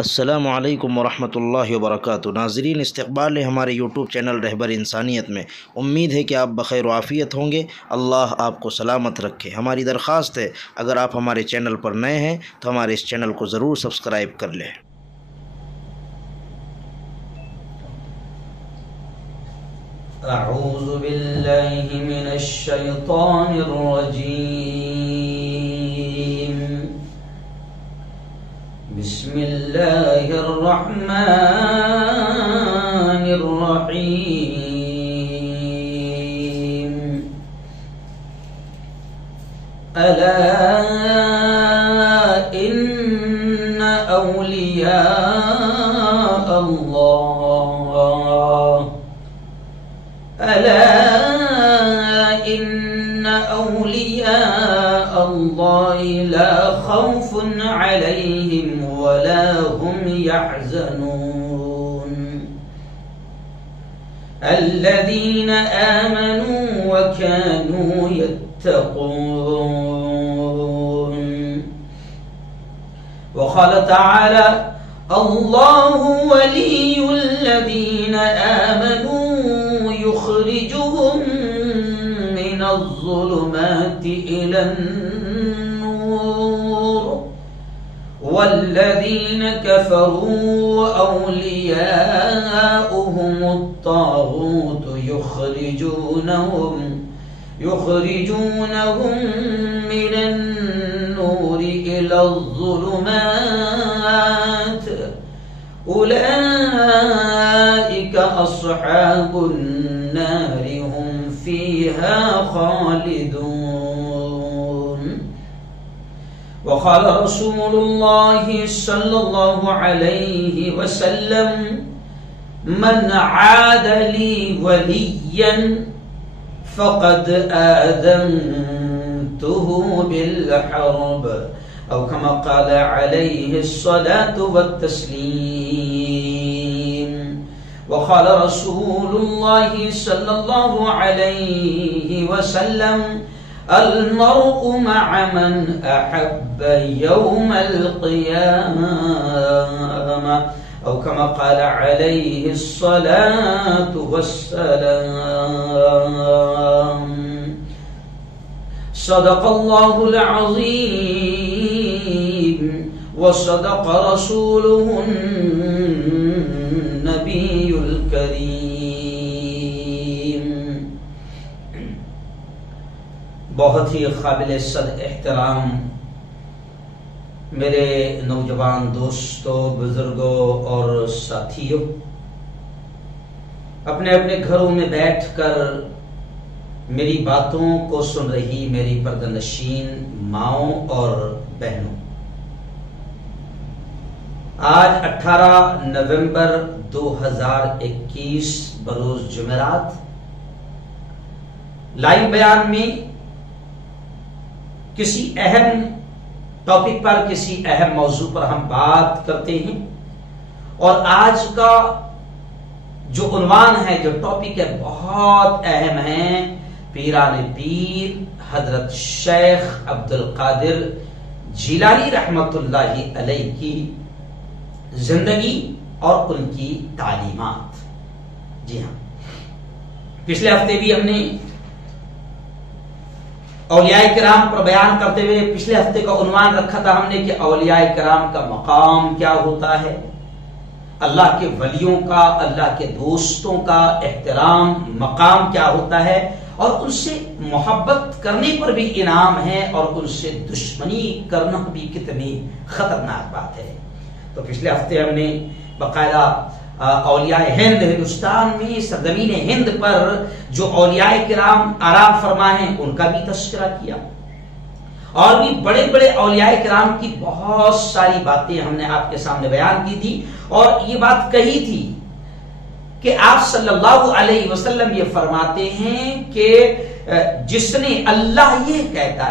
السلام علیکم ورحمۃ اللہ وبرکاتہ۔ ناظرین، استقبال ہے ہمارے یوٹیوب چینل رہبر انسانیت میں۔ امید ہے کہ آپ بخیر و عافیت ہوں گے۔ اللہ آپ کو سلامت رکھے۔ ہماری درخواست ہے اگر آپ ہمارے چینل پر نئے ہیں تو ہمارے اس چینل کو ضرور سبسکرائب کر لیں۔ اعوذ باللہ من الشیطان الرجیم، بسم اللہ الرحمن الرحیم۔ الا ان اولیاء اللہ الا ان اولیاء اللہ لا خوف علیہم ولا هم يحزنون الذين آمنوا وكانوا يتقون۔ وقال تعالى: الله ولي الذين آمنوا يخرجهم من الظلمات إلى النور والذين كفروا أولياؤهم الطاغوت يخرجونهم من النور إلى الظلمات أولئك أصحاب النار هم فيها خالدون۔ وقال رسول الله صلى الله عليه وسلم: من عاد لي وليا فقد آذنته بالحرب، أو كما قال عليه الصلاة والتسليم۔ وقال رسول الله صلى الله عليه وسلم: المرء مع من أحب يوم القيامة، أو كما قال عليه الصلاة والسلام۔ صدق الله العظيم وصدق رسوله النبي الكريم۔ بہت ہی قابل صد احترام میرے نوجوان دوستوں، بزرگوں اور ساتھیوں، اپنے اپنے گھروں میں بیٹھ کر میری باتوں کو سن رہی میری پردہ نشین ماؤں اور بہنوں، آج 18 نومبر 2021 بروز جمعرات لائیو بیان میں کسی اہم ٹاپک پر، کسی اہم موضوع پر ہم بات کرتے ہیں، اور آج کا جو عنوان ہے، جو ٹاپک ہے، بہت اہم ہے۔ پیران پیر حضرت شیخ عبد القادر جیلانی رحمت اللہ علیہ کی زندگی اور ان کی تعلیمات۔ جی ہاں، پچھلے ہفتے بھی ہم نے اولیاء کرام پر بیان کرتے ہوئے پچھلے ہفتے کا عنوان رکھا تھا ہم نے کہ اولیاء کرام کا مقام کیا ہوتا ہے، اللہ کے ولیوں کا، اللہ کے دوستوں کا احترام مقام کیا ہوتا ہے، اور ان سے محبت کرنے پر بھی انعام ہے، اور ان سے دشمنی کرنا بھی کتنی خطرناک بات ہے۔ تو پچھلے ہفتے ہم نے باقاعدہ اولیاء ہند، ہندوستان میں سرزمین ہند پر جو اولیاء کرام آرام فرما ہیں ان کا بھی تذکرہ کیا، اور بھی بڑے بڑے اولیاء کرام کی بہت ساری باتیں ہم نے آپ کے سامنے بیان کی تھی، اور یہ بات کہی تھی کہ آپ صلی اللہ علیہ وسلم یہ فرماتے ہیں کہ جس نے اللہ یہ کہتا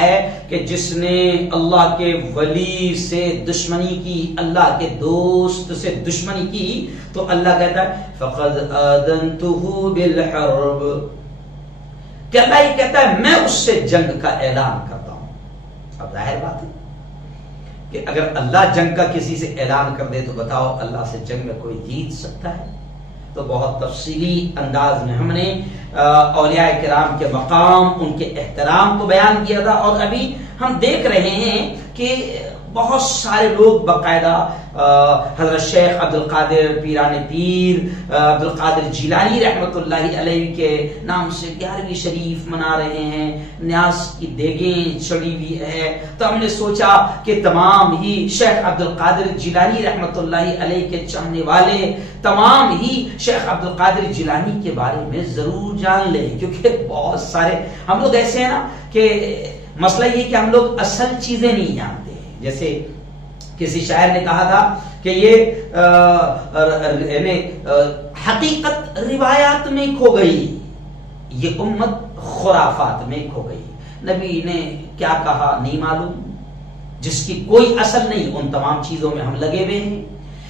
ہے کہ جس نے اللہ کے ولی سے دشمنی کی، اللہ کے دوست سے دشمنی کی، تو اللہ کہتا ہے فقد آذنتہ بالحرب، کہ اللہ یہ کہتا ہے میں اس سے جنگ کا اعلان کرتا ہوں۔ اب ظاہر بات ہے کہ اگر اللہ جنگ کا کسی سے اعلان کر دے تو بتاؤ اللہ سے جنگ میں کوئی جیت سکتا ہے؟ تو بہت تفصیلی انداز میں ہم نے اولیاء کرام کے مقام، ان کے احترام کو بیان کیا تھا، اور ابھی ہم دیکھ رہے ہیں کہ بہت سارے لوگ باقاعدہ حضرت شیخ عبد القادر پیران پیر عبد القادر جیلانی رحمۃ اللہ علیہ کے نام سے 11ویں شریف منا رہے ہیں، نیاز کی دیگیں چڑھی ہوئی ہے۔ تو ہم نے سوچا کہ تمام ہی شیخ عبد القادر جیلانی رحمۃ اللہ علیہ کے چاہنے والے تمام ہی شیخ عبد القادر جیلانی کے بارے میں ضرور جان لیں، کیونکہ بہت سارے ہم لوگ ایسے ہیں نا کہ مسئلہ یہ کہ ہم لوگ اصل چیزیں نہیں جانتے۔ جیسے کسی شاعر نے کہا تھا کہ یہ حقیقت روایات میں کھو گئی، یہ امت خرافات میں کھو گئی۔ نبی نے کیا کہا نہیں معلوم، جس کی کوئی اصل نہیں، ان تمام چیزوں میں ہم لگے ہوئے ہیں۔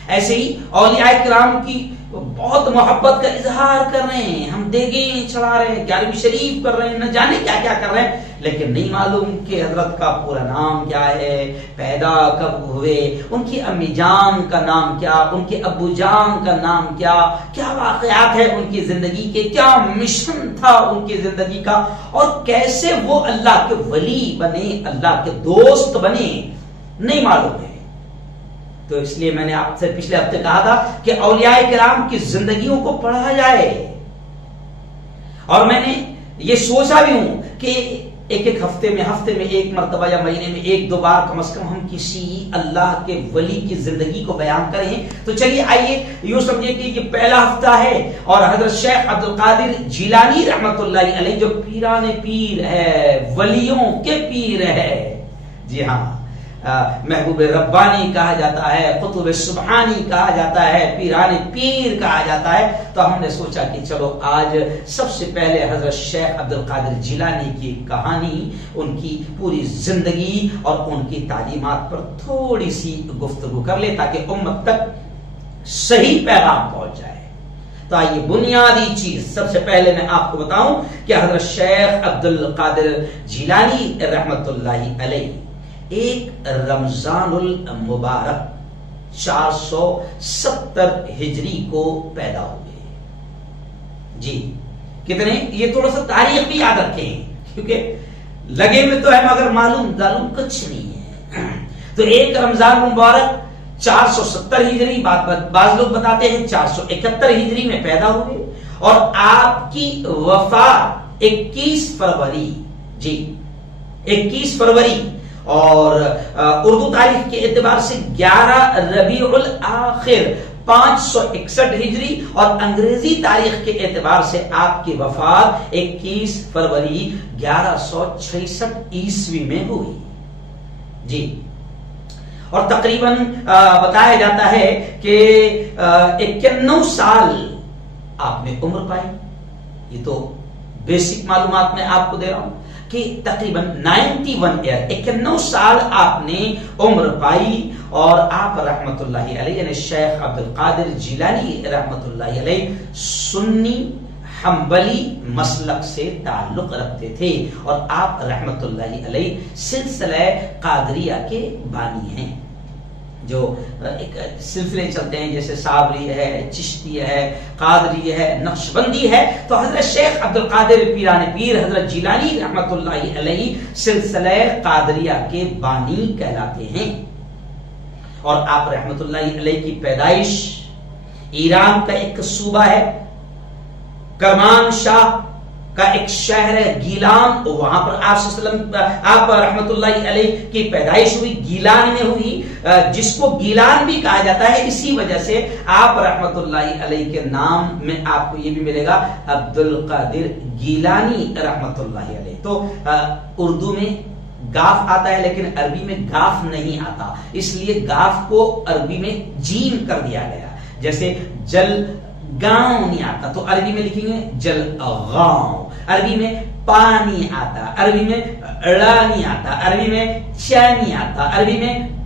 ایسے ہی اولیاء کرام کی بہت محبت کا اظہار کر رہے ہیں، ہم دیگیں چڑھا رہے ہیں، 11ویں شریف کر رہے ہیں، نہ جانے کیا کیا کر رہے ہیں، لیکن نہیں معلوم کہ حضرت کا پورا نام کیا ہے، پیدا کب ہوئے، ان کی امی جان کا نام کیا، ان کے ابو جان کا نام کیا، کیا واقعات ہے ان کی زندگی کے، کیا مشن تھا ان کی زندگی کا، اور کیسے وہ اللہ کے ولی بنے، اللہ کے دوست بنے، نہیں معلوم ہے۔ تو اس لیے میں نے آپ سے پچھلے ہفتے کہا تھا کہ اولیاء کرام کی زندگیوں کو پڑھا جائے، اور میں نے یہ سوچا بھی ہوں کہ ایک ہفتے میں ایک مرتبہ یا مہینے میں 1-2 بار کم از کم ہم کسی اللہ کے ولی کی زندگی کو بیان کریں۔ تو چلیے آئیے یوں سمجھے کہ یہ پہلا ہفتہ ہے، اور حضرت شیخ عبد القادر جیلانی رحمت اللہ علیہ جو پیران پیر ہے، ولیوں کے پیر ہے، جی ہاں، محبوب ربانی کہا جاتا ہے، قطب سبحانی کہا جاتا ہے، پیران پیر کہا جاتا ہے۔ تو ہم نے سوچا کہ چلو آج سب سے پہلے حضرت شیخ عبد القادر جیلانی کی کہانی، ان کی پوری زندگی اور ان کی تعلیمات پر تھوڑی سی گفتگو کر لے، تاکہ امت تک صحیح پیغام پہنچ جائے۔ تو آئیے بنیادی چیز سب سے پہلے میں آپ کو بتاؤں کہ حضرت شیخ عبد القادر جیلانی رحمت اللہ علیہ ایک رمضان المبارک 470 ہجری کو پیدا ہوئے۔ جی کتنے، یہ تھوڑا سا تاریخ بھی یاد رکھیں، کیونکہ لگے میں تو ہے مگر معلوم کچھ نہیں ہے۔ تو ایک رمضان مبارک 470 ہجری، بعض لوگ بتاتے ہیں 471 ہجری میں پیدا ہوئے، اور آپ کی وفات 21 فروری، جی 21 فروری، اور اردو تاریخ کے اعتبار سے 11 ربیع الاخر 561 ہجری، اور انگریزی تاریخ کے اعتبار سے آپ کی وفات 21 فروری 1166 عیسوی میں ہوئی۔ جی، اور تقریباً بتایا جاتا ہے کہ 91 سال آپ نے عمر پائی۔ یہ تو بیسک معلومات میں آپ کو دے رہا ہوں کہ تقریباً 91 سال آپ نے عمر پائی، اور آپ رحمت اللہ علیہ یعنی شیخ عبد القادر جیلانی رحمت اللہ علیہ سنی حنبلی مسلک سے تعلق رکھتے تھے، اور آپ رحمت اللہ علیہ سلسلہ قادریہ کے بانی ہیں۔ جو ایک سلسلے چلتے ہیں جیسے صابری ہے، چشتی ہے، قادری ہے، نقشبندی ہے، تو حضرت شیخ عبد القادر پیران پیر حضرت جیلانی رحمت اللہ علیہ سلسلہ قادریہ کے بانی کہلاتے ہیں۔ اور آپ رحمت اللہ علیہ کی پیدائش ایران کا ایک صوبہ ہے، کرمان شاہ کا ایک شہر ہے گیلان، وہاں پر آپ رحمت اللہ علیہ کی پیدائش ہوئی، گیلان میں ہوئی، جس کو گیلان بھی کہا جاتا ہے، اسی وجہ سے آپ رحمت اللہ علیہ کے نام میں آپ کو یہ بھی ملے گا عبد القادر گیلانی رحمت اللہ علیہ۔ تو اردو میں گاف آتا ہے لیکن عربی میں گاف نہیں آتا، اس لیے گاف کو عربی میں جیم کر دیا گیا۔ جیسے جل گاؤں نہیں آتا تو عربی میں لکھیں گے جل گاؤں، عربی میں پانی آتا، عربی میں اڑا نہیں آتا، عربی میں چا نہیں آتا، عربی میں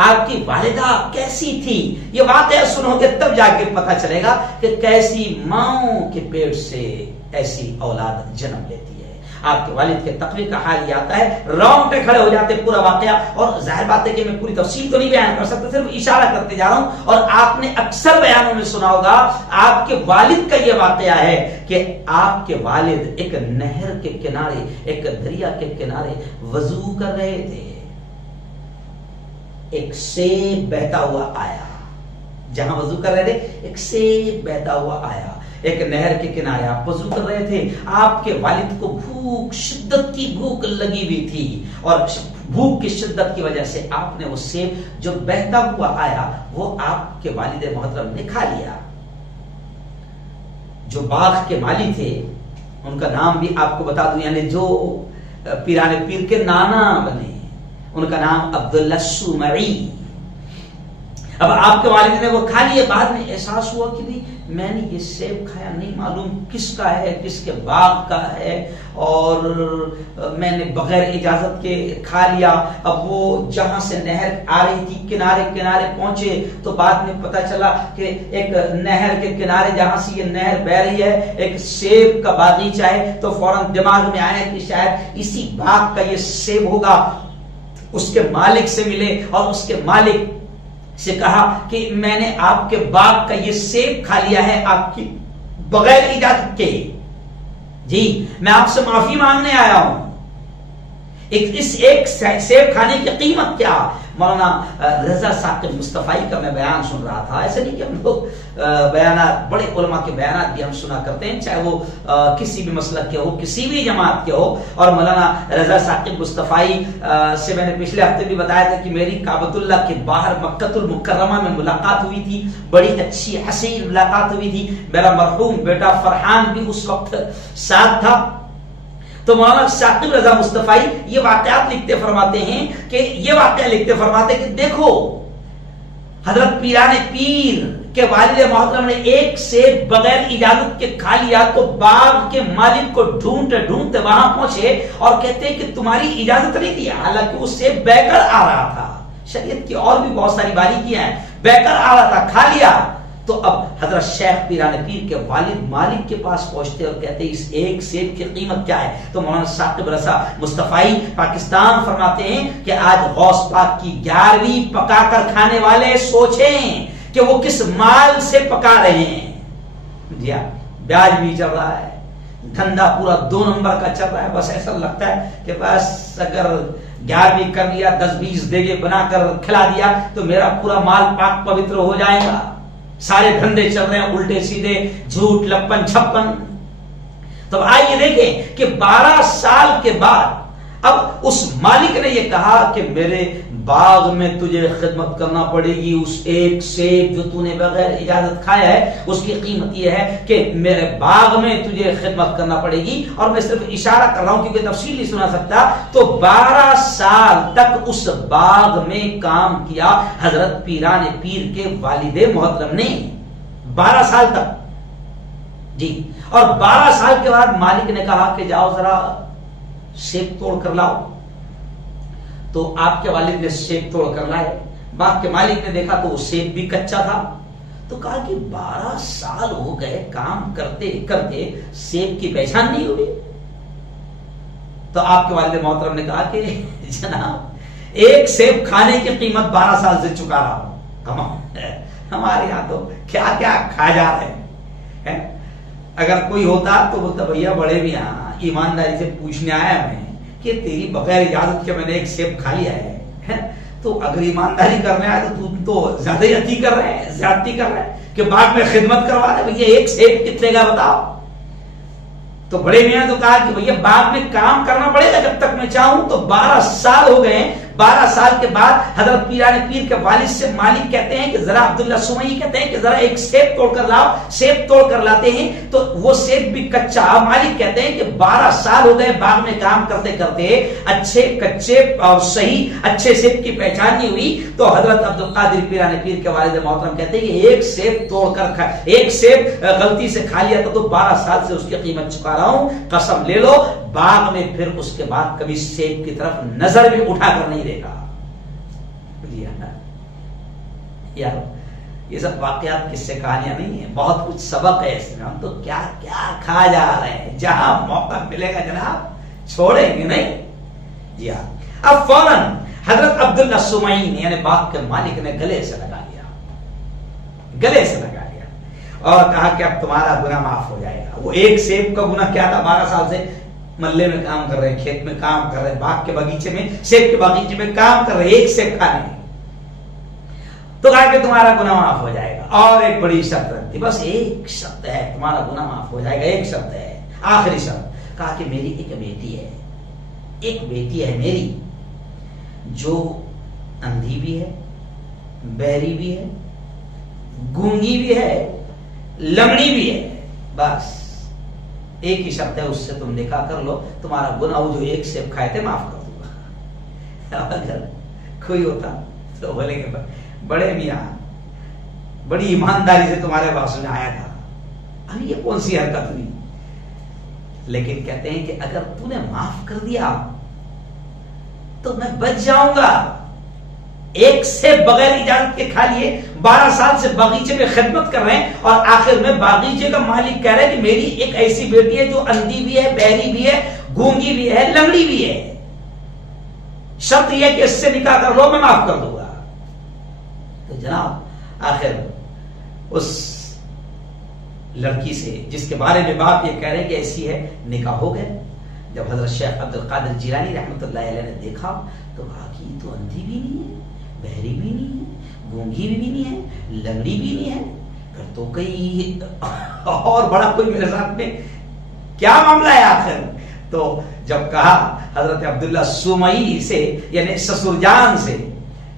آپ کی والدہ کیسی تھی، یہ واقعہ سنو گے تب جا کے پتہ چلے گا کہ کیسی ماؤں کے پیٹ سے ایسی اولاد جنم لیتی ہے۔ آپ کے والد کے تقوی کا حال یہ آتا ہے، رونگٹے کھڑے ہو جاتے پورا واقعہ۔ اور ظاہر بات ہے کہ میں پوری تفصیل تو نہیں بیان کر سکتا، صرف اشارہ کرتے جا رہا ہوں۔ اور آپ نے اکثر بیانوں میں سنا ہوگا آپ کے والد کا یہ واقعہ ہے کہ آپ کے والد ایک نہر کے کنارے، ایک دریا کے کنارے وضو کر رہے تھے، ایک سیب بہتا ہوا آیا، جہاں وضو کر رہے تھے ایک سیب بہتا ہوا آیا، ایک نہر کے کنارے آپ وضو کر رہے تھے، آپ کے والد کو بھوک، شدت کی بھوک لگی ہوئی تھی، اور بھوک کی شدت کی وجہ سے آپ نے وہ سیب جو بہتا ہوا آیا وہ آپ کے والد محترم نے کھا لیا۔ جو باغ کے مالی تھے ان کا نام بھی آپ کو بتا دوں، یعنی جو پیرانے پیر کے نانا بنے، ان کا نام عبداللہ سومعی۔ اب آپ کے والد نے وہ کھا لیے، بعد میں احساس ہوا کہ میں نے یہ سیب کھایا، نہیں معلوم کس کا ہے، کس کے باغ کا ہے، اور میں نے بغیر اجازت کے کھا لیا۔ اب وہ جہاں سے نہر آ رہی تھی کنارے کنارے پہنچے تو بعد میں پتا چلا کہ ایک نہر کے کنارے جہاں سے یہ نہر بہ رہی ہے ایک سیب کا باغیچہ ہے، تو فوراً دماغ میں آیا کہ شاید اسی باغ کا یہ سیب ہوگا۔ اس کے مالک سے ملے اور اس کے مالک سے کہا کہ میں نے آپ کے باغ کا یہ سیب کھا لیا ہے آپ کی بغیر اجازت کے، جی میں آپ سے معافی مانگنے آیا ہوں، اس ایک سیب کھانے کی قیمت کیا؟ مولانا رضا ثاقب مصطفی کا میں بیان سن رہا تھا، ایسا نہیں کہ ہم لوگ بیانات، بڑے علماء کے بیانات بھی ہم سنا کرتے ہیں، چاہے وہ کسی بھی مسلک کے ہو، کسی بھی جماعت کے ہو۔ اور مولانا رضا ثاقب مصطفی سے میں نے پچھلے ہفتے بھی بتایا تھا کہ میری کعبۃ اللہ کے باہر مکۃ المکرمہ میں ملاقات ہوئی تھی، بڑی اچھی حسین ملاقات ہوئی تھی، میرا مرحوم بیٹا فرحان بھی اس وقت ساتھ تھا۔ تو مولانا ثاقب رضا مصطفی یہ واقعات لکھتے فرماتے ہیں کہ یہ واقعہ لکھتے فرماتے کہ دیکھو حضرت پیران پیر کے والد محترم نے ایک سیب بغیر اجازت کے کھا لیا، تو باغ کے مالک کو ڈھونڈتے ڈھونڈتے وہاں پہنچے اور کہتے ہیں کہ تمہاری اجازت نہیں دی، حالانکہ وہ سیب بہ کر آ رہا تھا، شریعت کی اور بھی بہت ساری باریکیاں ہیں، بہ کر آ رہا تھا، کھا لیا۔ تو اب حضرت شیخ پیران پیر کے والد مالک کے پاس پہنچتے اور کہتے اس ایک سیب کی قیمت کیا ہے؟ تو مولانا ثاقب رضا مصطفی پاکستان فرماتے ہیں کہ آج غوث پاک کی 11ویں پکا کر کھانے والے سوچیں کہ وہ کس مال سے پکا رہے ہیں۔ جی ہاں، بیاج بھی چل رہا ہے، دھندا پورا 2 نمبر کا چل رہا ہے، بس ایسا لگتا ہے کہ بس اگر 11ویں کر لیا، 10-20 دیگے بنا کر کھلا دیا تو میرا پورا مال پاک پوتر ہو جائے گا۔ سارے دھندے چل رہے ہیں الٹے سیدھے، جھوٹ لپن چھپن۔ تو آئیے دیکھیں کہ 12 سال کے بعد اب اس مالک نے یہ کہا کہ میرے باغ میں تجھے خدمت کرنا پڑے گی، اس ایک سیب جو تو نے بغیر اجازت کھایا ہے اس کی قیمت یہ ہے کہ میرے باغ میں تجھے خدمت کرنا پڑے گی۔ اور میں صرف اشارہ کر رہا ہوں کیونکہ تفصیل نہیں سنا سکتا۔ تو 12 سال تک اس باغ میں کام کیا حضرت پیران پیر کے والد محترم نے، 12 سال تک، جی۔ اور 12 سال کے بعد مالک نے کہا کہ جاؤ ذرا سیب توڑ کر لاؤ۔ تو آپ کے والد نے سیب توڑ کر لائے، باغ کے مالک نے دیکھا تو وہ سیب بھی کچا تھا، تو کہا کہ 12 سال ہو گئے کام کرتے کرتے سیب کی پہچان نہیں ہوئی۔ تو آپ کے والد محترم نے کہا کہ جناب ایک سیب کھانے کی قیمت 12 سال سے چکا رہا ہوں، ہمارے یہاں تو کیا کیا کھا جا رہے ہیں۔ اگر کوئی ہوتا تو بولتا بھیا بڑے بھی ایمانداری سے پوچھنے آیا میں کہ تیری بغیر اجازت کے میں نے ایک سیب کھا لیا ہے، تو اگر ایمانداری کرنے آئے تو زیادتی کر رہے ہیں، زیادتی کر رہے ہیں کہ باغ میں خدمت کروا رہے، بھیا ایک سیب کتنے کا بتاؤ؟ تو بڑے میاں تو کہا کہ بھیا باغ میں کام کرنا پڑے گا جب تک میں چاہوں۔ تو 12 سال ہو گئے، 12 سال کے بعد حضرت پیران پیر کے والد سے مالک کہتے ہیں کہ ذرا عبداللہ سومعی کہتے ہیں کہ ذرا ایک سیب توڑ کر لاؤ، سیب توڑ کر لاتے ہیں تو وہ سیب بھی کچا۔ مالک کہتے ہیں کہ 12 سال ہو گئے باغ میں کام کرتے کرتے، اچھے کچے اور صحیح اچھے سیب کی پہچان نہیں ہوئی۔ تو حضرت عبد القادر پیران پیر کے والد محترم کہتے ہیں کہ ایک سیب توڑ کر ایک سیب غلطی سے کھا لیا تو 12 سال سے اس کی قیمت چکا رہا ہوں، قسم لے لو باغ میں پھر اس کے بعد کبھی سیب کی طرف نظر بھی اٹھا کر نہیں دیکھا۔ یار یہ سب واقعات کس سے کہانیاں نہیں ہیں، بہت کچھ سبق ہے اس میں. ہم تو کیا کیا کھا جا رہے ہیں، جہاں موقع ملے گا جناب چھوڑیں گے نہیں. جی ہاں. اب فوراً حضرت عبداللہ سمعین یعنی باغ کے مالک نے گلے سے لگا لیا، گلے سے لگا لیا اور کہا کہ اب تمہارا گناہ معاف ہو جائے گا. وہ ایک سیب کا گناہ کیا تھا، 12 سال سے ملے میں کام کر رہے، کھیت میں کام کر رہے، باغ کے باغیچے میں، سیب کے باغیچے میں کام کر رہے، ایک سیب کھانے. تو کہا کہ تمہارا گناہ معاف ہو جائے گا. اور ایک بڑی شرط رکھ دی، بس ایک شرط ہے تمہارا گناہ معاف ہو جائے گا، ایک شرط ہے، آخری شرط. کہا کہ میری ایک بیٹی ہے، ایک بیٹی ہے میری جو اندھی بھی ہے، بہری بھی ہے، گونگی بھی ہے، لمڑی بھی ہے. بس ایک ہی شرط ہے، اس سے تم نکاح کر لو، تمہارا گناہ وہ جو ایک سیب کھائے تھے معاف کر دوں گا. اگر کوئی ہوتا تو بولیں گے بڑے میاں بڑی ایمانداری سے تمہارے پاس میں آیا تھا، اب یہ کون سی حرکت ہوئی. لیکن کہتے ہیں کہ اگر تو نے معاف کر دیا تو میں بچ جاؤں گا. ایک سے بغیر اجازت کے کھا لیے، 12 سال سے باغیچے میں خدمت کر رہے ہیں اور آخر میں باغیچے کا مالک کہہ رہا ہے کہ میری ایک ایسی بیٹی ہے جو اندھی بھی ہے، بہری بھی ہے، گونگی بھی ہے، لنگڑی بھی ہے، شرط یہ کہ اس سے نکاح کر لو، میں معاف کر دوں گا. تو جناب آخر اس لڑکی سے جس کے بارے میں باپ یہ کہہ رہے ہیں کہ ایسی ہے، نکاح ہو گئے. جب حضرت شیخ عبد القادر جیلانی رحمۃ اللہ علیہ نے دیکھا تو کہا کہ یہ تو اندھی بھی نہیں ہے، بہری بھی نہیں ہے، گونگی بھی نہیں ہے، لنگڑی بھی نہیں ہے، پھر تو کئی اور بڑا کوئی میرے ساتھ میں کیا معاملہ ہے آخر. تو جب کہا حضرت عبداللہ سمعی سے یعنی سسر جان سے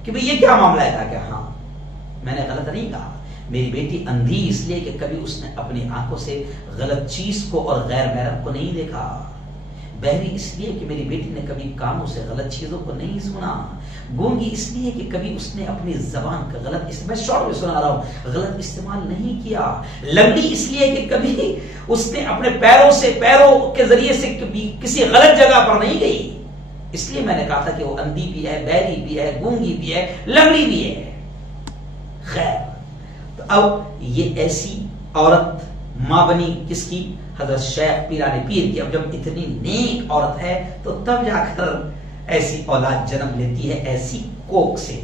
کہ بھئی یہ کیا معاملہ ہے، تھا کہ ہاں میں نے غلط نہیں کہا، میری بیٹی اندھی اس لیے کہ کبھی اس نے اپنی آنکھوں سے غلط چیز کو اور غیر محرم کو نہیں دیکھا، بہری اس لیے کہ میری بیٹی نے کبھی کانوں سے غلط چیزوں کو نہیں سنا، گونگی اس لیے کہ کبھی اس نے اپنی زبان کا غلط میں شعر میں سنا رہا ہوں غلط استعمال نہیں کیا، لنگڑی اس لیے کہ کبھی اس نے اپنے پیروں کے ذریعے سے کبھی کسی غلط جگہ پر نہیں گئی، اس لیے میں نے کہا تھا کہ وہ اندھی بھی ہے، بہری بھی ہے، گونگی بھی ہے، لنگڑی بھی ہے. خیر تو اب یہ ایسی عورت ماں بنی کس کی، حضرت شیخ پیران پیر کی. اب جب اتنی نیک عورت ہے تو تب جا کر ایسی اولاد جنم لیتی ہے ایسی کوک سے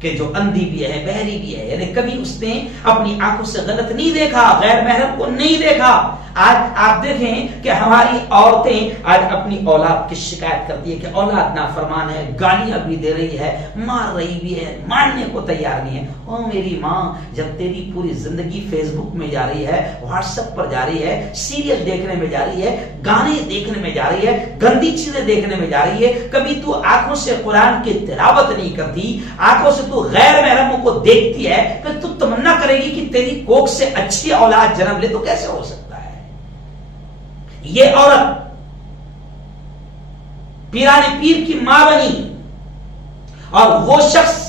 کہ جو اندھی بھی ہے، بہری بھی ہے، یعنی کبھی اس نے اپنی آنکھوں سے غلط نہیں دیکھا، غیر محرم کو نہیں دیکھا. آج آپ دیکھیں کہ ہماری عورتیں آج اپنی اولاد کی شکایت کرتی ہے کہ اولاد نافرمان ہے، گالیاں بھی دے رہی ہے، مار رہی بھی ہے، ماننے کو تیار نہیں ہے. او میری ماں، جب تیری پوری زندگی فیس بک میں جا رہی ہے، واٹس ایپ پر جا رہی ہے، سیریل دیکھنے میں جا رہی ہے، گانے دیکھنے میں جا رہی ہے، گندی چیزیں دیکھنے میں جا رہی ہے، کبھی تو آنکھوں سے قرآن کی تلاوت نہیں کرتی، آنکھوں سے تو غیر محرموں کو دیکھتی ہے، پھر تو تمنا کرے گی کہ تیری کوکھ سے اچھی اولاد جنم لے، تو کیسے ہو سکتا ہے؟ یہ عورت پیران پیر کی ماں بنی اور وہ شخص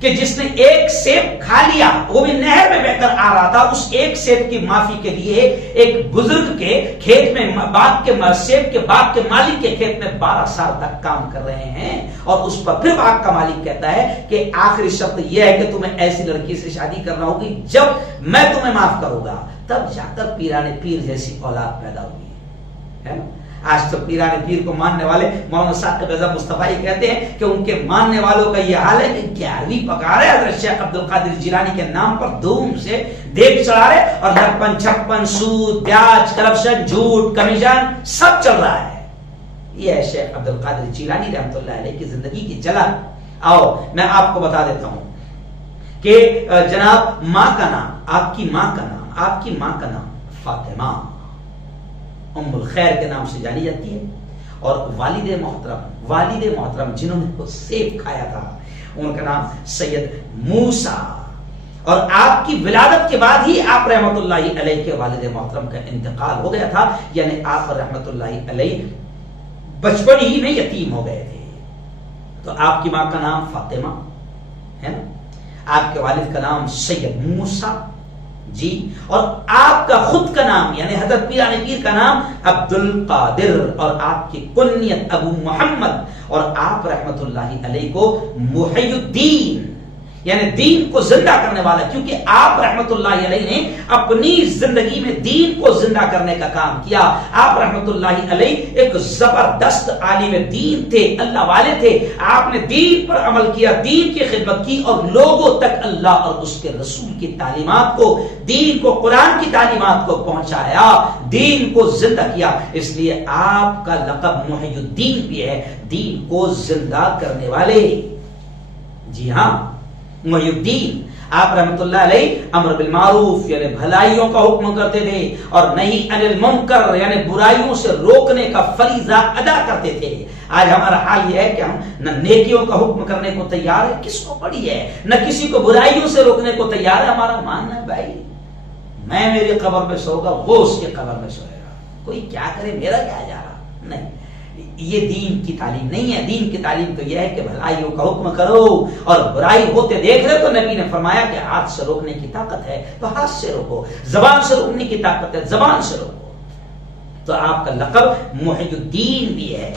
کہ جس نے ایک سیب کھا لیا، وہ بھی نہر میں بہ کر آ رہا تھا، اس ایک سیب کی معافی کے لیے ایک بزرگ کے کھیت میں سیب کے باغ کے مالک کے کھیت میں 12 سال تک کام کر رہے ہیں، اور اس پر پھر باغ کا مالک کہتا ہے کہ آخری شرط یہ ہے کہ تمہیں ایسی لڑکی سے شادی کرنا ہوگی جب میں تمہیں معاف کروں گا، تب جا کر پیران پیر جیسی اولاد پیدا ہوگی. آج تو پیران پیر کو ماننے والے مولانا ثاقب رضا مصطفی کہتے ہیں کہ ان کے ماننے والوں کا یہ حال ہے کہ 11ویں پکا رہے حضرت شیخ عبد القادر جیلانی کے نام پر دھوم سے دیگ چڑھا رہے، اور لپن چھپن سود بیاج کرپشن جھوٹ کمیشن سب چل رہا ہے. یہ ہے شیخ عبد القادر جیلانی رحمۃ اللہ علیہ کی زندگی کی جلن. آؤ میں آپ کو بتا دیتا ہوں کہ جناب ماں کا نام، آپ کی ماں کا نام فاطمہ ام الخیر کے نام سے جانی جاتی ہے، اور والد محترم جنہوں نے وہ سیب کھایا تھا ان کا نام سید موسیٰ. اور آپ کی ولادت کے بعد ہی آپ رحمت اللہ علیہ کے والد محترم کا انتقال ہو گیا تھا، یعنی آپ رحمت اللہ علیہ بچپن ہی میں یتیم ہو گئے تھے. تو آپ کی ماں کا نام فاطمہ ہے نا، آپ کے والد کا نام سید موسیٰ جی، اور آپ کا خود کا نام یعنی حضرت پیران پیر کا نام عبد القادر، اور آپ کی کنیت ابو محمد، اور آپ رحمت اللہ علیہ کو محی الدین یعنی دین کو زندہ کرنے والا، کیونکہ آپ رحمت اللہ علیہ نے اپنی زندگی میں دین کو زندہ کرنے کا کام کیا۔ آپ رحمت اللہ علیہ ایک زبردست عالم دین تھے، اللہ والے تھے، آپ نے دین پر عمل کیا، دین کی خدمت کی اور لوگوں تک اللہ اور اس کے رسول کی تعلیمات کو، دین کو، قرآن کی تعلیمات کو پہنچایا، دین کو زندہ کیا۔ اس لیے آپ کا لقب محی الدین بھی ہے، دین کو زندہ کرنے والے۔ جی ہاں، محی الدین۔ آپ رحمت اللہ علیہ امر بالمعروف یعنی بھلائیوں کا حکم کرتے تھے اور نہی عن المنکر یعنی برائیوں سے روکنے کا فریضہ ادا کرتے تھے۔ آج ہمارا حال یہ ہے کہ ہم نہ نیکیوں کا حکم کرنے کو تیار ہے، کس کو پڑی ہے، نہ کسی کو برائیوں سے روکنے کو تیار ہے۔ ہمارا ماننا ہے بھائی میں میری قبر میں سو گا، وہ اس کے قبر میں سوئے گا، کوئی کیا کرے میرا کیا جا رہا۔ نہیں، یہ دین کی تعلیم نہیں ہے۔ دین کی تعلیم تو یہ ہے کہ بھلائیوں کا حکم کرو اور برائی ہوتے دیکھ رہے تو نبی نے فرمایا کہ ہاتھ سے روکنے کی طاقت ہے تو ہاتھ سے روکو، زبان سے روکنے کی طاقت ہے زبان سے روکو۔ تو آپ کا لقب محی الدین بھی ہے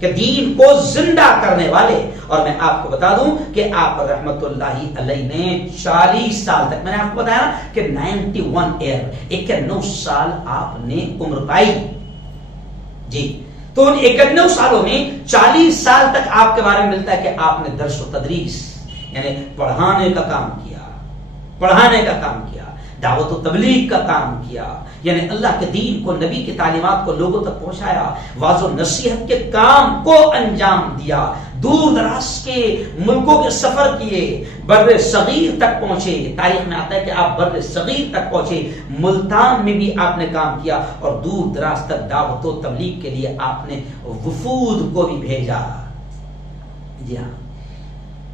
کہ دین کو زندہ کرنے والے۔ اور میں آپ کو بتا دوں کہ آپ رحمت اللہ علیہ نے 40 سال تک، میں نے آپ کو بتایا کہ 91 ایئر 91 سال آپ نے عمر پائی۔ جی، تو ان 91 سالوں میں 40 سال تک آپ کے بارے میں ملتا ہے کہ آپ نے درس و تدریس یعنی پڑھانے کا کام کیا، پڑھانے کا کام کیا، دعوت و تبلیغ کا کام کیا، یعنی اللہ کے دین کو، نبی کی تعلیمات کو لوگوں تک پہنچایا، واعظ و نصیحت کے کام کو انجام دیا، دور دراز کے ملکوں کے سفر کیے، بر صغیر تک پہنچے۔ تاریخ میں آتا ہے کہ آپ بر صغیر تک پہنچے، ملتان میں بھی آپ نے کام کیا اور دور دراز تک دعوت و تبلیغ کے لیے آپ نے وفود کو بھی بھیجا۔ جی ہاں،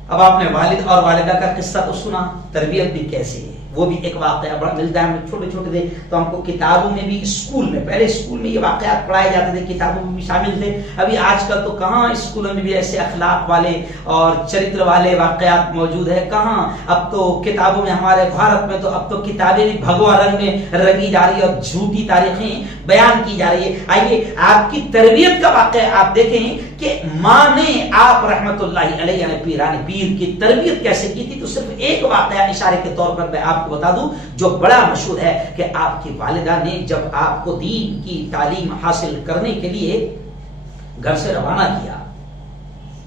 اب آپ نے والد اور والدہ کا قصہ تو سنا، تربیت بھی کیسے ہے وہ بھی ایک واقعہ بڑا ملتا ہے۔ ہم چھوٹے چھوٹے تھے تو ہم کو کتابوں میں بھی، اسکول میں، پہلے اسکول میں یہ واقعات پڑھائے جاتے تھے، کتابوں میں بھی شامل تھے۔ ابھی آج کل تو کہاں اسکولوں میں بھی ایسے اخلاق والے اور چرتر والے واقعات موجود ہے، کہاں۔ اب تو کتابوں میں، ہمارے بھارت میں تو اب تو کتابیں بھی بھگوا رنگ میں رنگی جا رہی ہے اور جھوٹی تاریخیں بیان کی جا رہی ہے۔ آئیے آپ کی تربیت کا واقعہ آپ دیکھیں کہ ماں نے آپ رحمت اللہ علیہ یعنی پیران پیر کی تربیت کیسے کی تھی۔ تو صرف ایک واقعہ اشارے کے طور پر میں آپ کو بتا دوں جو بڑا مشہور ہے کہ آپ کی والدہ نے جب آپ کو دین کی تعلیم حاصل کرنے کے لیے گھر سے روانہ کیا،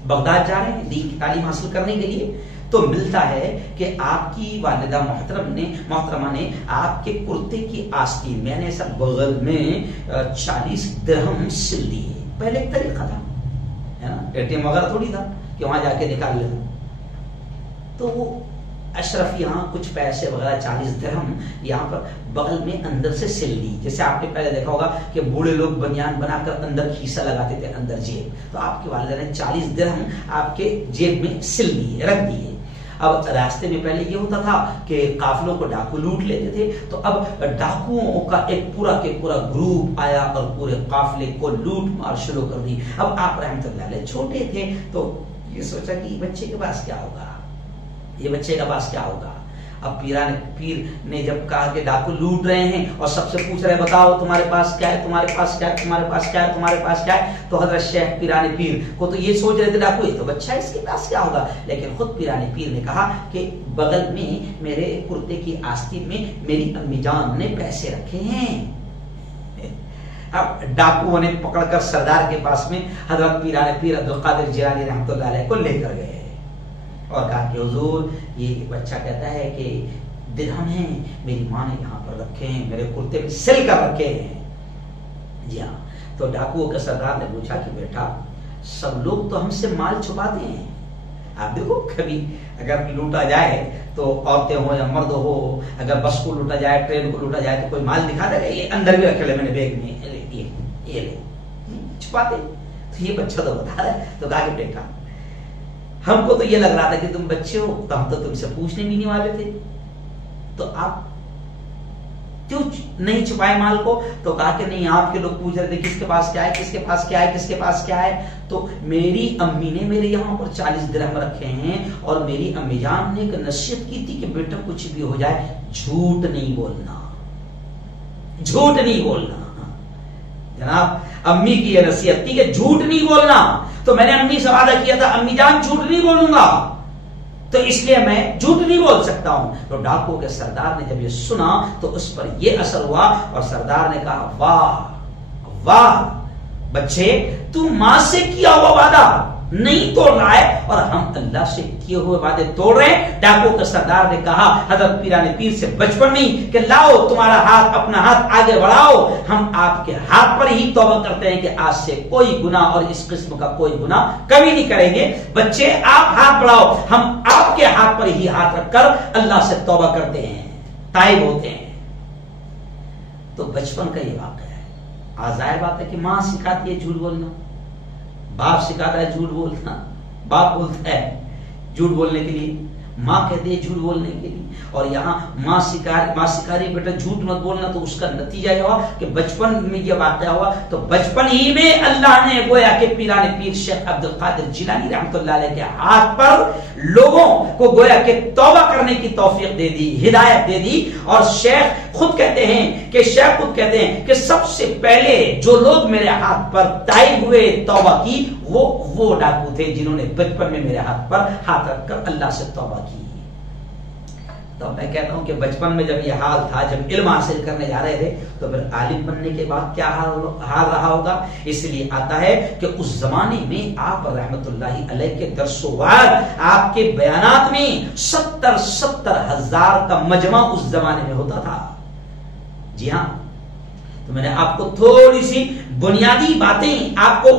بغداد جا رہے ہیں دین کی تعلیم حاصل کرنے کے لیے، تو ملتا ہے کہ آپ کی والدہ محترمہ نے آپ کے کرتے کی آستین میں یعنی ایسا بغل میں 40 درہم سل دیے۔ پہلے ایک طریقہ تھا ہے نا، ATM وغیرہ تھوڑی تھا کہ وہاں جا کے نکال لیں، تو وہ اشرف یہاں کچھ پیسے وغیرہ 40 درہم یہاں پر بغل میں اندر سے سل لی۔ جیسے آپ نے پہلے دیکھا ہوگا کہ بوڑھے لوگ بنیان بنا کر اندر کھیسہ لگاتے تھے، اندر جیب، تو آپ کی والدہ نے 40 درہم آپ کے جیب میں سل دیے، رکھ دیے۔ اب راستے میں پہلے یہ ہوتا تھا کہ قافلوں کو ڈاکو لوٹ لیتے تھے، تو اب ڈاکوؤں کا ایک پورا کے پورا گروپ آیا اور پورے قافلے کو لوٹ مار شروع کر دی۔ اب آپ رحمت اللہ علیہ چھوٹے تھے تو یہ سوچا کہ بچے کے پاس کیا ہوگا، یہ بچے کا پاس کیا ہوگا۔ اب پیران پیر نے جب کہا کہ ڈاکو لوٹ رہے ہیں اور سب سے پوچھ رہے بتاؤ تمہارے پاس کیا ہے، تمہارے پاس کیا ہے، تمہارے پاس کیا ہے، تمہارے پاس کیا ہے، تو حضرت شیخ پیران پیر کو تو یہ سوچ رہے تھے ڈاکو یہ تو بچہ ہے اس کے پاس کیا ہوگا، لیکن خود پیران پیر نے کہا کہ بغل میں میرے کرتے کی آستین میں میری امی جان نے پیسے رکھے ہیں۔ اب ڈاکوؤں نے پکڑ کر سردار کے پاس میں حضرت پیران پیر عبدالقادر جیلانی رحمۃ اللہ علیہ کو لے کر گئے اور کہا کہ حضور یہ بچہ کہتا ہے کہ درہم ہیں میری ماں نے یہاں پر رکھے ہیں، میرے کرتے میں سل کر رکھے ہیں۔ جی ہاں، تو ڈاکوؤں کے سردار نے پوچھا کہ بیٹا سب لوگ تو ہم سے مال چھپاتے ہیں، آپ دیکھو کبھی اگر لوٹا جائے تو عورتیں ہو یا مرد ہو، اگر بس کو لوٹا جائے، ٹرین کو لوٹا جائے تو کوئی مال دکھا دے گا، یہ اندر بھی رکھ لے میں نے بیگ میں، یہ لے چھپاتے۔ تو یہ بچہ تو بتا رہا ہے، تو کہا کہ بیٹا ہم کو تو یہ لگ رہا تھا کہ تم بچے ہو تو ہم تو تم سے پوچھنے بھی نہیں والے تھے، تو آپ کیوں نہیں چھپائے مال کو؟ تو کہا کہ نہیں آپ کے لوگ پوچھ رہے تھے کس کے پاس کیا ہے، کس کے پاس کیا ہے، کس کے پاس کیا ہے، تو میری امی نے میرے یہاں پر 40 درہم رکھے ہیں اور میری امی جان نے ایک نصیحت کی تھی کہ بیٹا کچھ بھی ہو جائے جھوٹ نہیں بولنا، جھوٹ نہیں بولنا۔ جناب امی کی یہ نصیحت تھی کہ جھوٹ نہیں بولنا، تو میں نے امی سے وعدہ کیا تھا امی جان جھوٹ نہیں بولوں گا، تو اس لیے میں جھوٹ نہیں بول سکتا ہوں. تو ڈاکو کے سردار نے جب یہ سنا تو اس پر یہ اثر ہوا اور سردار نے کہا واہ واہ بچے، تو ماں سے کیا ہوا وعدہ نہیں توڑ رہا ہے اور ہم اللہ سے کیے ہوئے وعدے توڑ رہے ہیں. ڈاکو کے سردار نے کہا حضرت پیران پیر سے بچپن میں کہ لاؤ تمہارا ہاتھ، اپنا ہاتھ آگے بڑھاؤ، ہم آپ کے ہاتھ پر ہی توبہ کرتے ہیں کہ آج سے کوئی گناہ اور اس قسم کا کوئی گناہ کبھی نہیں کریں گے. بچے آپ ہاتھ بڑھاؤ، ہم آپ کے ہاتھ پر ہی ہاتھ رکھ کر اللہ سے توبہ کرتے ہیں، تائب ہوتے ہیں. تو بچپن کا یہ واقعہ ہے. ظاہر بات ہے کہ ماں سکھاتی ہے جھوٹ بولنا، باپ سکھاتا ہے جھوٹ بولنا. باپ بولتا ہے جھوٹ بولنے کے لیے، ماں کہتی ہے جھوٹ بولنے کے لیے. اور یہاں ماں سکھا رہی بیٹا جھوٹ مت بولنا. تو اس کا نتیجہ یہ ہوا کہ بچپن میں یہ واقعہ ہوا. تو بچپن ہی میں اللہ نے گویا کہ پیران پیر شیخ عبد القادر جیلانی رحمۃ اللہ علیہ کے ہاتھ پر لوگوں کو گویا کہ توبہ کرنے کی توفیق دے دی، ہدایت دے دی. اور شیخ خود کہتے ہیں کہ سب سے پہلے جو لوگ میرے ہاتھ پر تائب ہوئے، توبہ کی، وہ ڈاکو تھے جنہوں نے بچپن میں میرے ہاتھ پر ہاتھ رکھ کر اللہ سے توبہ کی. تو میں کہتا ہوں کہ بچپن میں جب یہ حال تھا، جب علم حاصل کرنے جا رہے تھے، تو پھر عالم بننے کے بعد کیا حال رہا ہوگا. اس لیے آتا ہے کہ اس زمانے میں آپ رحمت اللہ علیہ کے درس و وعظ، آپ کے بیانات میں 70 ہزار کا مجمع اس زمانے میں ہوتا تھا. جی ہاں، تو میں نے آپ کو تھوڑی سی بنیادی باتیں آپ کو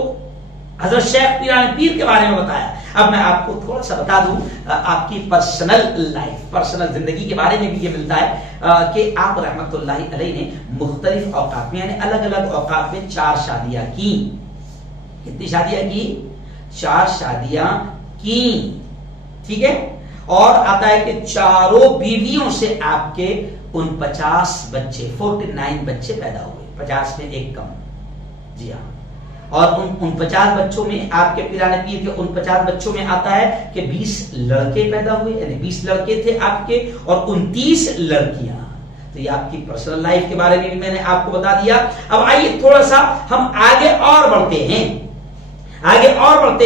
حضرت شیخ پیران پیر کے بارے میں بتایا. اب میں آپ کو تھوڑا سا بتا دوں آپ کی پرسنل زندگی کے بارے میں بھی یہ ملتا ہے کہ آپ رحمت اللہ علیہ نے مختلف اوقات میں، یعنی الگ الگ اوقات میں 4 شادیاں کی. کتنی شادیاں کی؟ 4 شادیاں کی. ٹھیک ہے. اور آتا ہے کہ چاروں بیویوں سے آپ کے 49 بچے 49 بچے پیدا ہوئے، 50 میں ایک کم. جی ہاں. اور ان 49 بچوں میں آپ کے پیران پیر کے 49 بچوں میں آتا ہے کہ 20 لڑکے پیدا ہوئے، یعنی 20 لڑکے تھے آپ کے اور 29 لڑکیاں. تو یہ آپ کی پرسنل لائف کے بارے میں بھی میں نے آپ کو بتا دیا. اب آئیے تھوڑا سا ہم آگے اور بڑھتے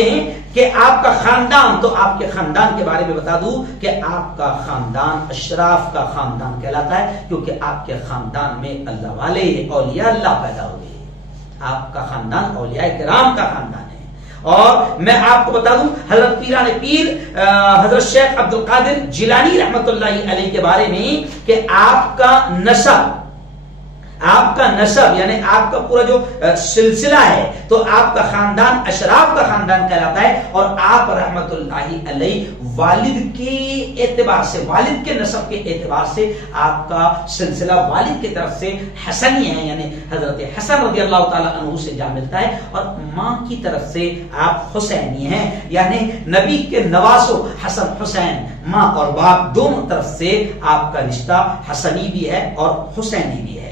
ہیں کہ آپ کا خاندان. تو آپ کے خاندان کے بارے میں بتا دوں کہ آپ کا خاندان اشراف کا خاندان کہلاتا ہے، کیونکہ آپ کے خاندان میں اللہ والے، اولیاء اللہ پیدا ہوئے. آپ کا خاندان اولیاء کرام کا خاندان ہے. اور میں آپ کو بتا دوں حضرت پیران پیر حضرت شیخ عبد القادر جیلانی رحمت اللہ علیہ کے بارے میں کہ آپ کا نسب یعنی آپ کا پورا جو سلسلہ ہے، تو آپ کا خاندان اشراف کا خاندان کہلاتا ہے. اور آپ رحمت اللہ علیہ والد کے اعتبار سے، والد کے نسب کے اعتبار سے آپ کا سلسلہ والد کی طرف سے حسنی ہے، یعنی حضرت حسن رضی اللہ تعالیٰ عنہ سے جا ملتا ہے. اور ماں کی طرف سے آپ حسینی ہیں، یعنی نبی کے نواسو حسن حسین، ماں اور باپ دونوں طرف سے آپ کا رشتہ حسنی بھی ہے اور حسینی بھی ہے.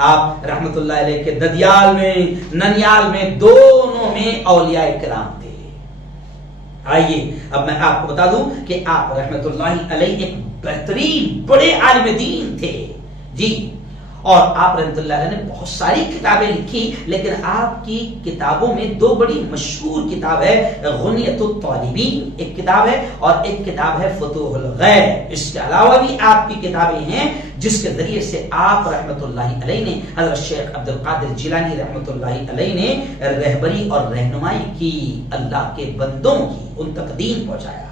آپ رحمت اللہ علیہ کے ددیال میں، ننیال میں، دونوں میں اولیاء کرام تھے. آئیے اب میں آپ کو بتا دوں کہ آپ رحمت اللہ علیہ ایک بہترین بڑے عالم دین تھے. جی. اور آپ رحمت اللہ علیہ نے بہت ساری کتابیں لکھی، لیکن آپ کی کتابوں میں 2 بڑی مشہور کتاب ہے، غنیۃ الطالبین ایک کتاب ہے اور ایک کتاب ہے فتوح الغیب. اس کے علاوہ بھی آپ کی کتابیں ہیں جس کے ذریعے سے آپ رحمت اللہ علیہ نے حضرت شیخ عبد القادر جیلانی رحمت اللہ علیہ نے رہبری اور رہنمائی کی، اللہ کے بندوں کی، ان تک دین پہنچایا.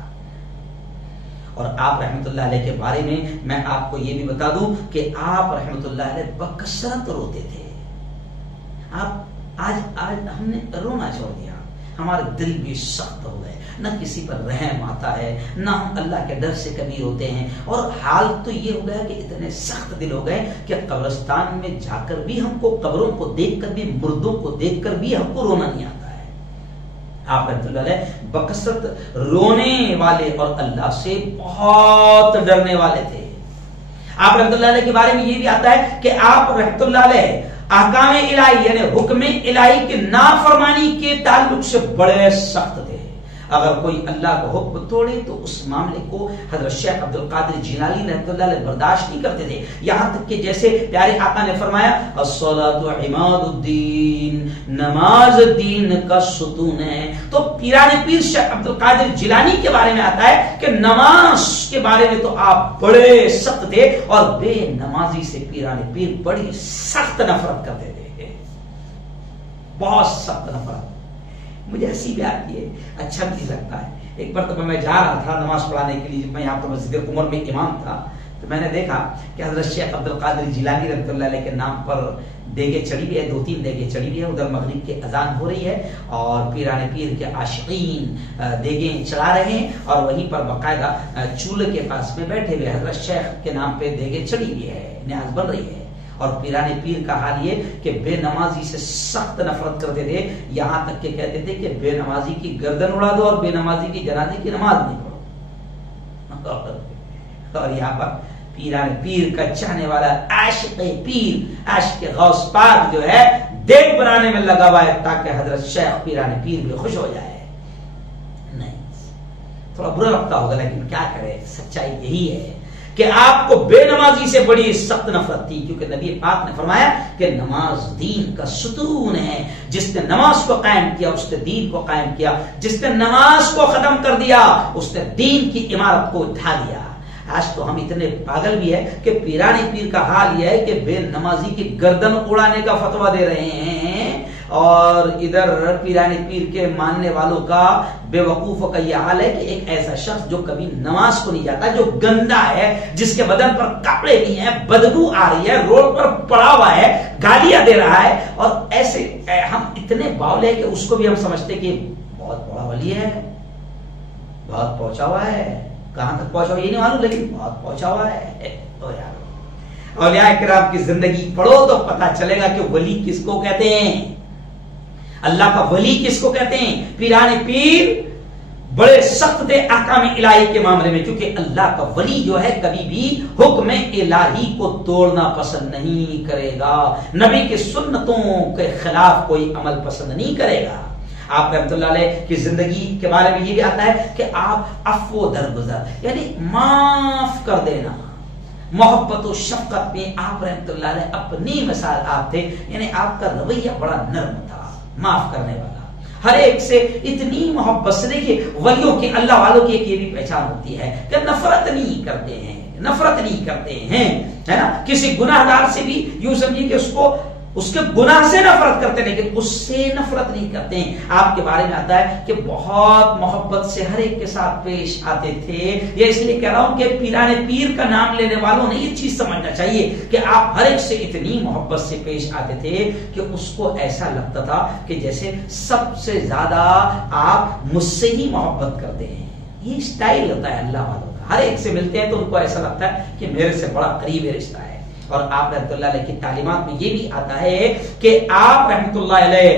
اور آپ رحمت اللہ علیہ کے بارے میں آپ کو یہ بھی بتا دوں کہ آپ رحمت اللہ علیہ بکثرت روتے تھے. آج ہم نے رونا چھوڑ دیا، ہمارے دل بھی سخت ہو گئے، نہ کسی پر رحم آتا ہے، نہ ہم اللہ کے ڈر سے کبھی ہوتے ہیں. اور حال تو یہ ہو گیا کہ اتنے سخت دل ہو گئے کہ قبرستان میں جا کر بھی ہم کو، قبروں کو دیکھ کر بھی، مردوں کو دیکھ کر بھی ہم کو رونا نہیں آتا. آپ رحمت اللہ علیہ بکثرت رونے والے اور اللہ سے بہت ڈرنے والے تھے. آپ رحمت اللہ علیہ کے بارے میں یہ بھی آتا ہے کہ آپ رحمت اللہ علیہ احکام الہی یعنی حکم الہی کے نافرمانی کے تعلق سے بڑے سخت تھے. اگر کوئی اللہ کا حکم توڑے تو اس معاملے کو حضرت شیخ عبد القادر جیلانی رحمۃ اللہ علیہ برداشت نہیں کرتے تھے، یہاں تک کہ جیسے پیارے آقا نے فرمایا الصلاۃ عماد الدین، نماز دین کا ستون ہے، تو پیران پیر شیخ عبد القادر جیلانی کے بارے میں آتا ہے کہ نماز کے بارے میں تو آپ بڑے سخت تھے اور بے نمازی سے پیران پیر بڑی سخت نفرت کرتے تھے، بہت سخت نفرت۔ مجھے ہنسی بھی آتی ہے، اچھا بھی لگتا ہے۔ ایک مرتبہ میں جا رہا تھا نماز پڑھانے کے لیے، میں یہاں پر مسجد عمر میں امام تھا، تو میں نے دیکھا کہ حضرت شیخ عبد القادر جیلانی رحمۃ اللہ علیہ کے نام پر دیگیں چڑھی ہوئی ہے، 2-3 دیگیں چڑھی ہوئی ہے، ادھر مغرب کی اذان ہو رہی ہے اور پیران پیر کے عاشقین دیگیں چڑھا رہے ہیں اور وہیں پر باقاعدہ چولہے کے پاس میں بیٹھے ہوئے حضرت شیخ کے نام پہ دیگیں چڑھی ہوئی ہے، نیاز بن رہی ہے، اور پیران پیر کا حال یہ کہ بے نمازی سے سخت نفرت کرتے تھے، یہاں تک کہ کہتے تھے کہ بے نمازی کی گردن اڑا دو اور بے نمازی کی جنازے کی نماز نہیں پڑھو۔ اور یہاں پر پیران پیر کا چاہنے والا عاشق پیر، عاشق غوث پاک جو ہے دیگ بنانے میں لگا ہوا ہے تاکہ حضرت شیخ پیران پیر بھی خوش ہو جائے۔ نہیں، تھوڑا برا لگتا ہوگا لیکن کیا کرے، سچائی یہی ہے کہ آپ کو بے نمازی سے بڑی سخت نفرت تھی، کیونکہ نبی پاک نے فرمایا کہ نماز دین کا ستون ہے، جس نے نماز کو قائم کیا اس نے دین کو قائم کیا، جس نے نماز کو ختم کر دیا اس نے دین کی عمارت کو ڈھا دیا۔ آج تو ہم اتنے پاگل بھی ہے کہ پیران پیر کا حال یہ ہے کہ بے نمازی کی گردن اڑانے کا فتویٰ دے رہے ہیں، اور ادھر پیران پیر کے ماننے والوں کا بے وقوفوں کا یہ حال ہے کہ ایک ایسا شخص جو کبھی نماز کو نہیں جاتا، جو گندا ہے، جس کے بدن پر کپڑے نہیں ہیں، بدبو آ رہی ہے، روڈ پر پڑا ہوا ہے، گالیاں دے رہا ہے، اور ایسے ہم اتنے باول ہے کہ اس کو بھی ہم سمجھتے کہ بہت بڑا ولی ہے، بہت پہنچا ہوا ہے، کہاں تک پہنچا ہوا یہ نہیں معلوم لیکن بہت پہنچا ہوا ہے۔ اولیاء کرام کی زندگی پڑھو تو پتا چلے گا کہ ولی کس کو کہتے ہیں، اللہ کا ولی کس کو کہتے ہیں۔ پیران پیر بڑے سخت تھے احکام الہی کے معاملے میں، کیونکہ اللہ کا ولی جو ہے کبھی بھی حکم الہی کو توڑنا پسند نہیں کرے گا، نبی کی سنتوں کے خلاف کوئی عمل پسند نہیں کرے گا۔ آپ رحمت اللہ علیہ کی زندگی کے بارے میں یہ بھی آتا ہے کہ آپ عفو درگزر یعنی معاف کر دینا، محبت و شفقت میں آپ رحمت اللہ علیہ اپنی مثال آپ تھے، یعنی آپ کا رویہ بڑا نرم تھا، معاف کرنے والا، ہر ایک سے اتنی محبت سے۔ دیکھیے ولیوں کی، اللہ والوں کی ایک یہ بھی پہچان ہوتی ہے کہ نفرت نہیں کرتے ہیں، نفرت نہیں کرتے ہیں، ہے نا، کسی گناہ گار سے بھی یوں سمجھیے کہ اس کو اس کے گناہ سے نفرت کرتے لیکن اس سے نفرت نہیں کرتے ہیں۔ آپ کے بارے میں آتا ہے کہ بہت محبت سے ہر ایک کے ساتھ پیش آتے تھے۔ یہ اس لیے کہہ رہا ہوں کہ پیران پیر کا نام لینے والوں نے یہ چیز سمجھنا چاہیے کہ آپ ہر ایک سے اتنی محبت سے پیش آتے تھے کہ اس کو ایسا لگتا تھا کہ جیسے سب سے زیادہ آپ مجھ سے ہی محبت کرتے ہیں۔ یہ اسٹائل ہوتا ہے اللہ والوں کا، ہر ایک سے ملتے ہیں تو ان کو ایسا لگتا ہے کہ میرے سے بڑا قریب رشتہ ہے۔ اور آپ رحمت اللہ علیہ کی تعلیمات میں یہ بھی آتا ہے کہ آپ رحمت اللہ علیہ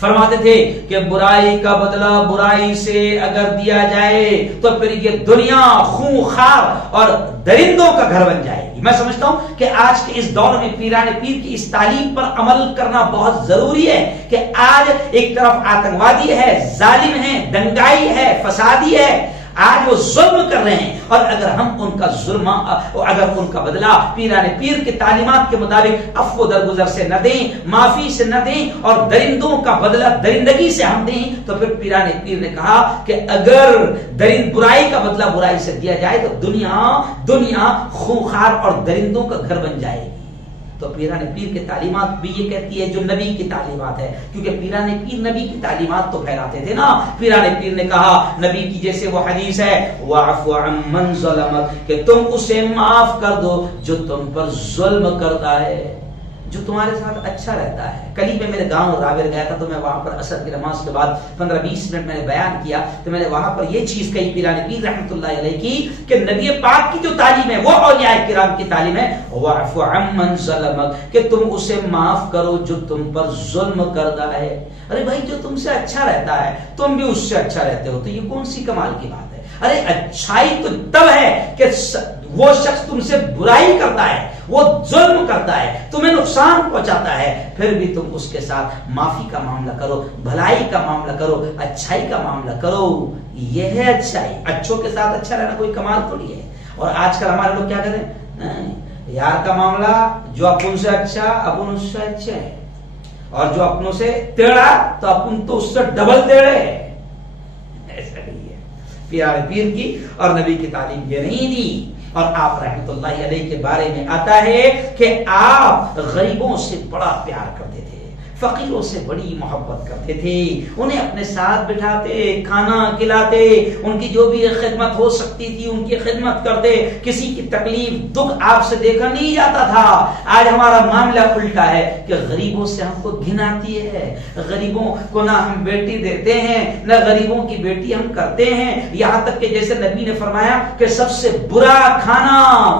فرماتے تھے کہ برائی کا بدلہ برائی سے اگر دیا جائے تو پھر یہ دنیا خونخوار اور درندوں کا گھر بن جائے گی۔ میں سمجھتا ہوں کہ آج کے اس دور میں پیران پیر کی اس تعلیم پر عمل کرنا بہت ضروری ہے کہ آج ایک طرف آتنکوادی ہے، ظالم ہے، دنگائی ہے، فسادی ہے، آج وہ ظلم کر رہے ہیں، اور اگر ہم ان کا ظلم، اگر ان کا بدلہ پیران پیر کی تعلیمات کے مطابق عفو درگزر سے نہ دیں، معافی سے نہ دیں، اور درندوں کا بدلہ درندگی سے ہم دیں، تو پھر پیران پیر نے کہا کہ اگر برائی کا بدلہ برائی سے دیا جائے تو دنیا خونخوار اور درندوں کا گھر بن جائے گی۔ تو پیران پیر کی تعلیمات بھی یہ کہتی ہے جو نبی کی تعلیمات ہے، کیونکہ پیران پیر نبی کی تعلیمات تو پھیلاتے تھے نا۔ پیران پیر نے کہا نبی کی جیسے وہ حدیث ہے وَاعْفُ عَمَّنْ ظَلَمَكَ کہ تم اسے معاف کر دو جو تم پر ظلم کرتا ہے، جو تمہارے ساتھ اچھا رہتا ہے۔ کل میں میرے گاؤں راویر گیا تھا تو میں وہاں پر عصر کی نماز کے بعد 15-20 منٹ میں نے بیان کیا تو میں نے وہاں پر یہ چیز کہی پیران پیر رحمۃ اللہ علیہ کی کہ نبی پاک کی جو تعلیم ہے وہ اولیاء کرام کی تعلیم ہے وَاعْفُ عَمَّنْ ظَلَمَكَ کہ تم اسے معاف کرو جو تم پر ظلم کرتا ہے۔ ارے بھائی جو تم سے اچھا رہتا ہے تم بھی اس سے اچھا رہتے ہو تو یہ کون سی کمال کی بات ہے؟ ارے اچھائی تو تب ہے کہ وہ شخص تم سے برائی کرتا ہے، وہ ظلم کرتا ہے، تمہیں نقصان پہنچاتا ہے، پھر بھی تم اس کے ساتھ معافی کا معاملہ کرو، بھلائی کا معاملہ کرو، اچھائی کا معاملہ کرو، یہ ہے اچھائی۔ اچھوں کے ساتھ اچھا رہنا کوئی کمال تھوڑی ہے۔ اور آج کل ہمارے لوگ کیا کریں، یار کا معاملہ، جو اپن سے اچھا اپن اس سے اچھا ہے، اور جو اپنوں سے ٹیڑھا تو اپن تو اس سے ڈبل ٹیڑھے ہے۔ ایسا نہیں ہے، پیارے پیر کی اور نبی کی تعلیم یہ نہیں دی۔ اور آپ رحمت اللہ علیہ کے بارے میں آتا ہے کہ آپ غریبوں سے بڑا پیار کرتے تھے، فقیروں سے بڑی محبت کرتے تھے، انہیں اپنے ساتھ بٹھاتے، کھانا کھلاتے، ان کی جو بھی خدمت ہو سکتی تھی ان کی خدمت کرتے، کسی کی تکلیف دکھ آپ سے دیکھا نہیں جاتا تھا۔ آج ہمارا معاملہ الٹا ہے کہ غریبوں سے ہم کو گھن آتی ہے، غریبوں کو نہ ہم بیٹی دیتے ہیں نہ غریبوں کی بیٹی ہم کرتے ہیں، یہاں تک کہ جیسے نبی نے فرمایا کہ سب سے برا کھانا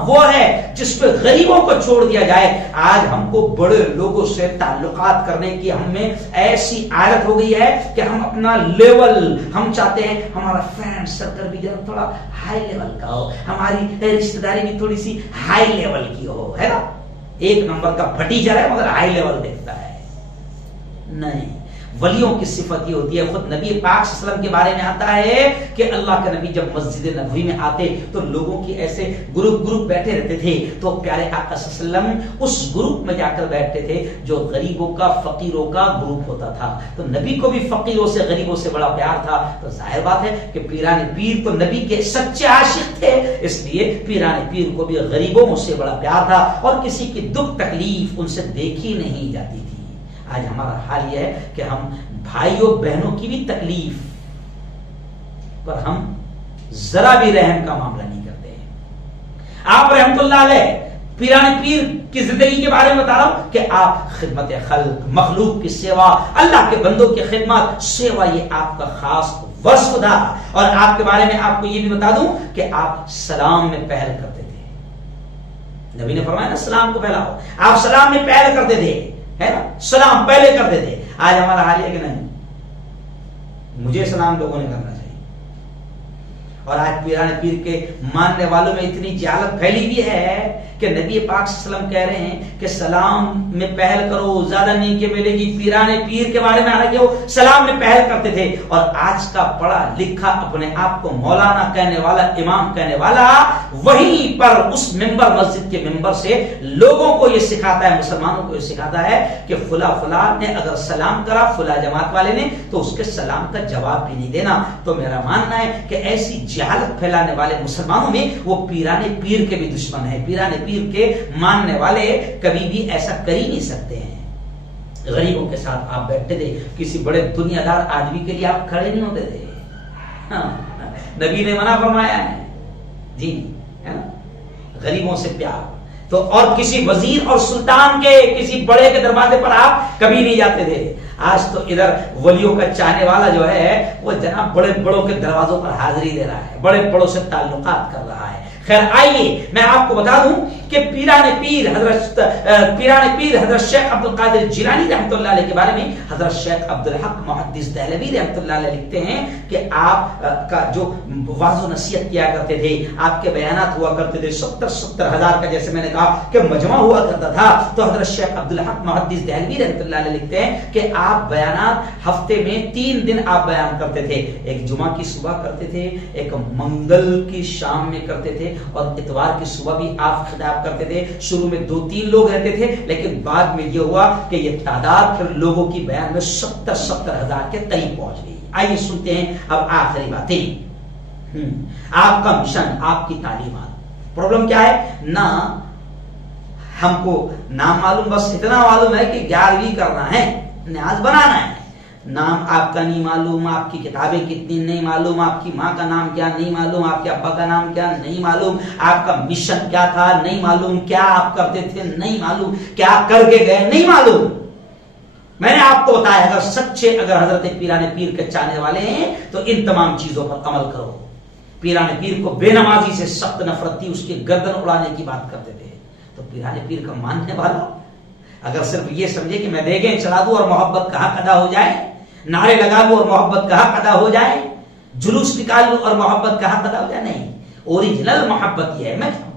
وہ ہے جس پہ غریبوں کو چھوڑ دیا جائے۔ آج ہم کو بڑے لوگوں سے تعلقات کرنے کی ہم میں ایسی عادت ہو گئی ہے کہ ہم اپنا لیول، ہم چاہتے ہیں ہمارا فرینڈ سرکل بھی ذرا تھوڑا ہائی لیول کا ہو، ہماری رشتہ داری بھی تھوڑی سی ہائی لیول کی ہو، ہے نا؟ ایک نمبر کا بھٹیجر ہے مگر ہائی لیول دیکھتا ہے۔ نہیں، ولیوں کی صفت یہ ہوتی ہے۔ خود نبی پاک صلی اللہ علیہ وسلم کے بارے میں آتا ہے کہ اللہ کے نبی جب مسجد نبوی میں آتے تو لوگوں کی ایسے گروپ بیٹھے رہتے تھے، تو پیارے آقا صلی اللہ علیہ وسلم اس گروپ میں جا کر بیٹھتے تھے جو غریبوں کا، فقیروں کا گروپ ہوتا تھا۔ تو نبی کو بھی فقیروں سے، غریبوں سے بڑا پیار تھا، تو ظاہر بات ہے کہ پیران پیر تو نبی کے سچے عاشق تھے، اس لیے پیران پیر کو بھی غریبوں سے بڑا پیار تھا، اور کسی کی دکھ تکلیف ان سے دیکھی نہیں جاتی تھی۔ آج ہمارا حال یہ ہے کہ ہم بھائیوں بہنوں کی بھی تکلیف پر ہم ذرا بھی رحم کا معاملہ نہیں کرتے ہیں۔ آپ رحمت اللہ علیہ پیران پیر کی زندگی کے بارے میں بتا رہا ہوں کہ آپ خدمت خلق، مخلوق کی سیوا، اللہ کے بندوں کی خدمت، سیوا، یہ آپ کا خاص وصف تھا۔ اور آپ کے بارے میں آپ کو یہ بھی بتا دوں کہ آپ سلام میں پہل کرتے تھے۔ نبی نے فرمایا نا سلام کو پھیلاؤ، آپ سلام میں پہل کرتے تھے، ہے نا؟ سلام پہلے کرتے تھے۔ آج ہمارا حال ہے کہ نہیں، مجھے سلام لوگوں نے کرنا چاہیے۔ اور آج پیران پیر کے ماننے والوں میں اتنی جہالت پھیلی ہوئی ہے کہ نبی پاک صلی اللہ علیہ وسلم کہہ رہے ہیں کہ سلام میں پہل کرو، زیادہ نیکی ملے گی۔ پیران پیر کے بارے میں آ رہا کہ وہ سلام میں پہل کرتے تھے، اور آج کا پڑھا لکھا اپنے آپ کو مولانا کہنے والا، امام کہنے والا، وہیں پر اس ممبر، مسجد کے ممبر سے لوگوں کو یہ سکھاتا ہے، مسلمانوں کو یہ سکھاتا ہے کہ فلاں نے اگر سلام کرا، فلاں جماعت والے نے، تو اس کے سلام کا جواب بھی نہیں دینا۔ تو میرا ماننا ہے کہ ایسی جہالت پھیلانے والے مسلمانوں میں وہ پیران پیر کے بھی دشمن ہیں۔ پیران پیر کے ماننے والے کبھی بھی ایسا کر ہی نہیں سکتے ہیں۔ غریبوں کے ساتھ آپ بیٹھتے تھے، کسی بڑے دنیا دار آدمی کے لیے آپ کھڑے نہیں ہوتے تھے۔ ہاں، نبی نے منع فرمایا ہے جی، ہے نا؟ غریبوں سے پیار۔ تو اور کسی وزیر اور سلطان کے، کسی بڑے کے دروازے پر آپ کبھی نہیں جاتے تھے۔ آج تو ادھر ولیوں کا چاہنے والا جو ہے وہ جناب بڑے بڑوں کے دروازوں پر حاضری دے رہا ہے، بڑے بڑوں سے تعلقات کر رہا ہے۔ خیر آئیے میں آپ کو بتا دوں کہ پیران پیر حضرت شیخ عبد القادر جیلانی رحمۃ اللہ علیہ کے بارے میں حضرت شیخ عبد الحق محدث دہلوی رحمۃ اللہ علیہ لکھتے ہیں کہ آپ کا جو واعظ و نصیحت کیا کرتے تھے، آپ کے بیانات ہوا کرتے تھے، 70 ہزار کا جیسے میں نے کہا کہ مجمع ہوا کرتا تھا۔ تو حضرت شیخ عبد الحق محدث دہلوی رحمۃ اللہ علیہ لکھتے ہیں کہ آپ بیانات ہفتے میں 3 دن آپ بیان کرتے تھے، ایک جمعہ کی صبح کرتے تھے، ایک منگل کی شام میں کرتے تھے، اور اتوار کی صبح بھی آپ خطاب کرتے تھے۔ شروع میں 2-3 لوگ رہتے تھے، لیکن بعد میں یہ ہوا کہ یہ تعداد پھر لوگوں کی بیان میں 70 ہزار کے قریب پہنچ گئی۔ آئیے سنتے ہیں اب آخری باتیں۔ آپ کا مشن، آپ کی تعلیمات۔ پرابلم کیا ہے نا، ہم کو نام معلوم، بس اتنا معلوم ہے کہ 11ویں کرنا ہے، نیاز بنانا ہے، نام آپ کا نہیں معلوم، آپ کی کتابیں کتنی نہیں معلوم، آپ کی ماں کا نام کیا نہیں معلوم، آپ کے ابا کا نام کیا نہیں معلوم، آپ کا مشن کیا تھا نہیں معلوم، کیا آپ کرتے تھے نہیں معلوم، کیا کر کے گئے نہیں معلوم۔ میں نے آپ کو بتایا اگر سچے، اگر حضرت پیران پیر کے چاہنے والے ہیں تو ان تمام چیزوں پر عمل کرو۔ پیران پیر کو بے نمازی سے سخت نفرت تھی، اس کی گردن اڑانے کی بات کرتے تھے۔ تو پیران پیر کا ماننے والا اگر صرف یہ سمجھے کہ میں دیگیں چلا دوں اور محبت کا حق ادا ہو جائے، نعرے لگا لوں اور محبت کا حق ادا ہو جائے، جلوس نکال لوں اور محبت کا حق ادا ہو جائے، نہیں، اوریجنل محبت یہ ہے۔ میں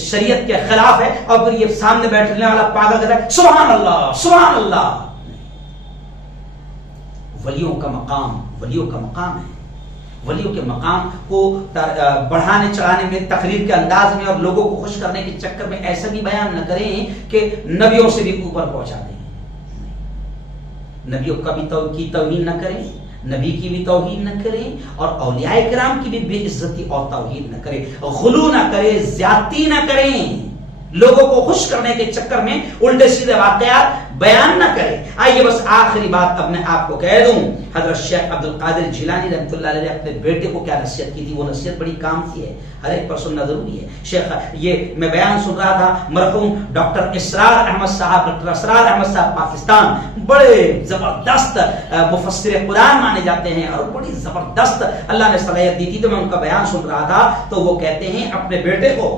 شریعت کے خلاف ہے، اور پھر یہ سامنے بیٹھنے والا پاگل کہتا ہے سبحان اللہ سبحان اللہ۔ ولیوں کا مقام ہے، ولیوں کے مقام کو بڑھانے چڑھانے میں، تقریر کے انداز میں اور لوگوں کو خوش کرنے کے چکر میں ایسا بھی بیان نہ کریں کہ نبیوں سے بھی اوپر پہنچا دیں، نبیوں کا بھی توہین نہ کریں، نبی کی بھی توہین نہ کریں، اور اولیاء کرام کی بھی بے عزتی اور توہین نہ کریں، غلو نہ کریں، زیادتی نہ کریں، لوگوں کو خوش کرنے کے چکر میں الٹے سیدھے واقعات بیان نہ کریں۔ آئیے بس آخری بات اب میں آپ کو کہہ دوں، حضرت شیخ عبد القادر جیلانی رحمۃ اللہ علیہ نے اپنے بیٹے کو کیا نصیحت کی تھی، وہ نصیحت بڑی کام کی ہے، ہر ایک پر سننا ضروری ہے۔ شیخ یہ میں بیان سن رہا تھا، مرحوم ڈاکٹر اسرار احمد صاحب پاکستان، بڑے زبردست مفسر قرآن مانے جاتے ہیں اور بڑی زبردست اللہ نے صلاحیت دی تھی، تو میں ان کا بیان سن رہا تھا، تو وہ کہتے ہیں اپنے بیٹے کو،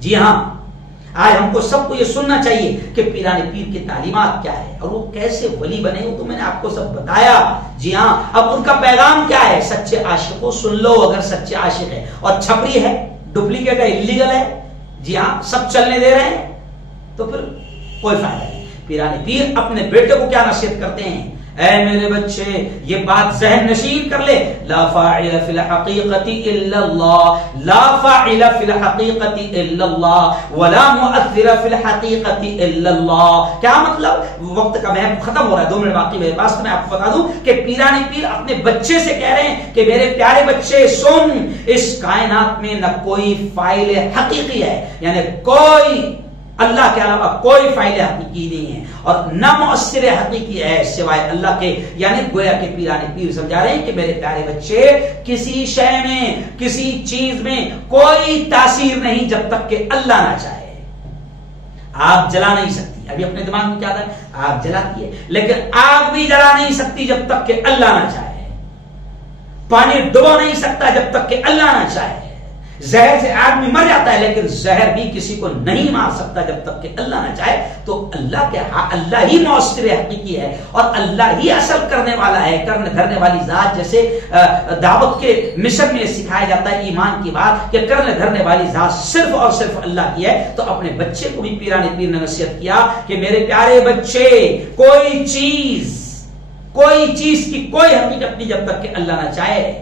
جی ہاں آج ہم کو سب کو یہ سننا چاہیے کہ پیران پیر کی تعلیمات کیا ہے اور وہ کیسے ولی بنے، وہ تو میں نے آپ کو سب بتایا۔ جی ہاں، اب ان کا پیغام کیا ہے، سچے عاشق کو سن لو، اگر سچے عاشق ہے، اور چھپری ہے، ڈپلیکیٹ ہے، انلیگل ہے، جی ہاں سب چلنے دے رہے ہیں، تو پھر کوئی فائدہ نہیں۔ پیران پیر اپنے بیٹے کو کیا نصیحت کرتے ہیں، اے میرے بچے یہ بات ذہن نشین کر لے، لا فاعل فی الحقیقت الا اللہ، لا فاعل فی الحقیقت الا اللہ ولا مؤثر فی الحقیقت الا اللہ۔ کیا مطلب، وقت کا محب ختم ہو رہا ہے، 2 منٹ باقی ہے، واسطے میں آپ کو بتا دوں کہ پیران پیر اپنے بچے سے کہہ رہے ہیں کہ میرے پیارے بچے سن، اس کائنات میں نہ کوئی فاعل حقیقی ہے، یعنی کوئی اللہ کے علاوہ کوئی فاعل حقیقی نہیں ہے، اور نہ مؤثر حقیقی ہے سوائے اللہ کے، یعنی گویا کہ پیران پیر سمجھا رہے ہیں کہ میرے پیارے بچے کسی شے میں، کسی چیز میں کوئی تاثیر نہیں جب تک کہ اللہ نہ چاہے۔ آگ جلا نہیں سکتی، ابھی اپنے دماغ میں کیا تھا، آگ جلاتی ہے، لیکن آگ بھی جلا نہیں سکتی جب تک کہ اللہ نہ چاہے، پانی ڈبو نہیں سکتا جب تک کہ اللہ نہ چاہے، زہر سے آدمی مر جاتا ہے لیکن زہر بھی کسی کو نہیں مار سکتا جب تک کہ اللہ نہ چاہے۔ تو اللہ ہی مؤثر حقیقی ہے اور اللہ ہی اصل کرنے والا ہے، کرنے دھرنے والی ذات، جیسے دعوت کے مشن میں سکھایا جاتا ہے ایمان کی بات کہ کرنے دھرنے والی ذات صرف اور صرف اللہ کی ہے۔ تو اپنے بچے کو بھی پیران پیر نے نصیحت کیا کہ میرے پیارے بچے کوئی چیز کی کوئی حقیقت نہیں جب تک کہ اللہ نہ چاہے،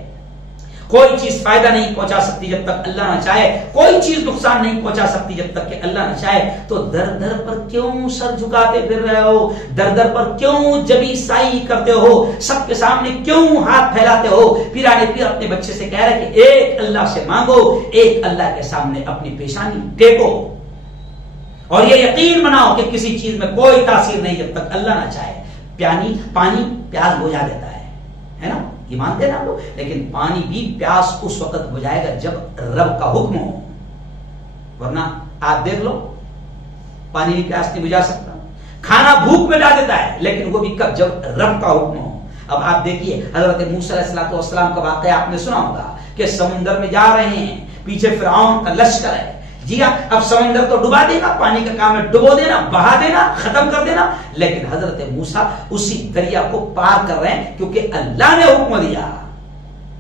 کوئی چیز فائدہ نہیں پہنچا سکتی جب تک اللہ نہ چاہے، کوئی چیز نقصان نہیں پہنچا سکتی جب تک کہ اللہ نہ چاہے۔ تو در در پر کیوں سر جھکاتے پھر رہے ہو، در در پر کیوں جبی سائی کرتے ہو، سب کے سامنے کیوں ہاتھ پھیلاتے ہو؟ پیران پیر اپنے بچے سے کہہ رہے کہ ایک اللہ سے مانگو، ایک اللہ کے سامنے اپنی پیشانی ٹیکو، اور یہ یقین بناؤ کہ کسی چیز میں کوئی تاثیر نہیں جب تک اللہ نہ چاہے۔ پانی پیاس بجھا دیتا ہے نا، یہ مانتے نا لوگ، لیکن پانی بھی پیاس اس وقت بجھائے گا جب رب کا حکم ہو، ورنہ آپ دیکھ لو پانی بھی پیاس نہیں بجھا سکتا۔ کھانا بھوک مٹا دیتا ہے لیکن وہ بھی کب، جب رب کا حکم ہو۔ اب آپ دیکھیے حضرت موسیٰ علیہ السلام کا واقعہ آپ نے سنا ہوگا کہ سمندر میں جا رہے ہیں، پیچھے فرعون کا لشکر ہے، جی ہاں اب سمندر تو ڈبا دینا، پانی کا کام ہے ڈبو دینا، بہا دینا، ختم کر دینا، لیکن حضرت موسیٰ اسی دریا کو پار کر رہے ہیں کیونکہ اللہ نے حکم دیا،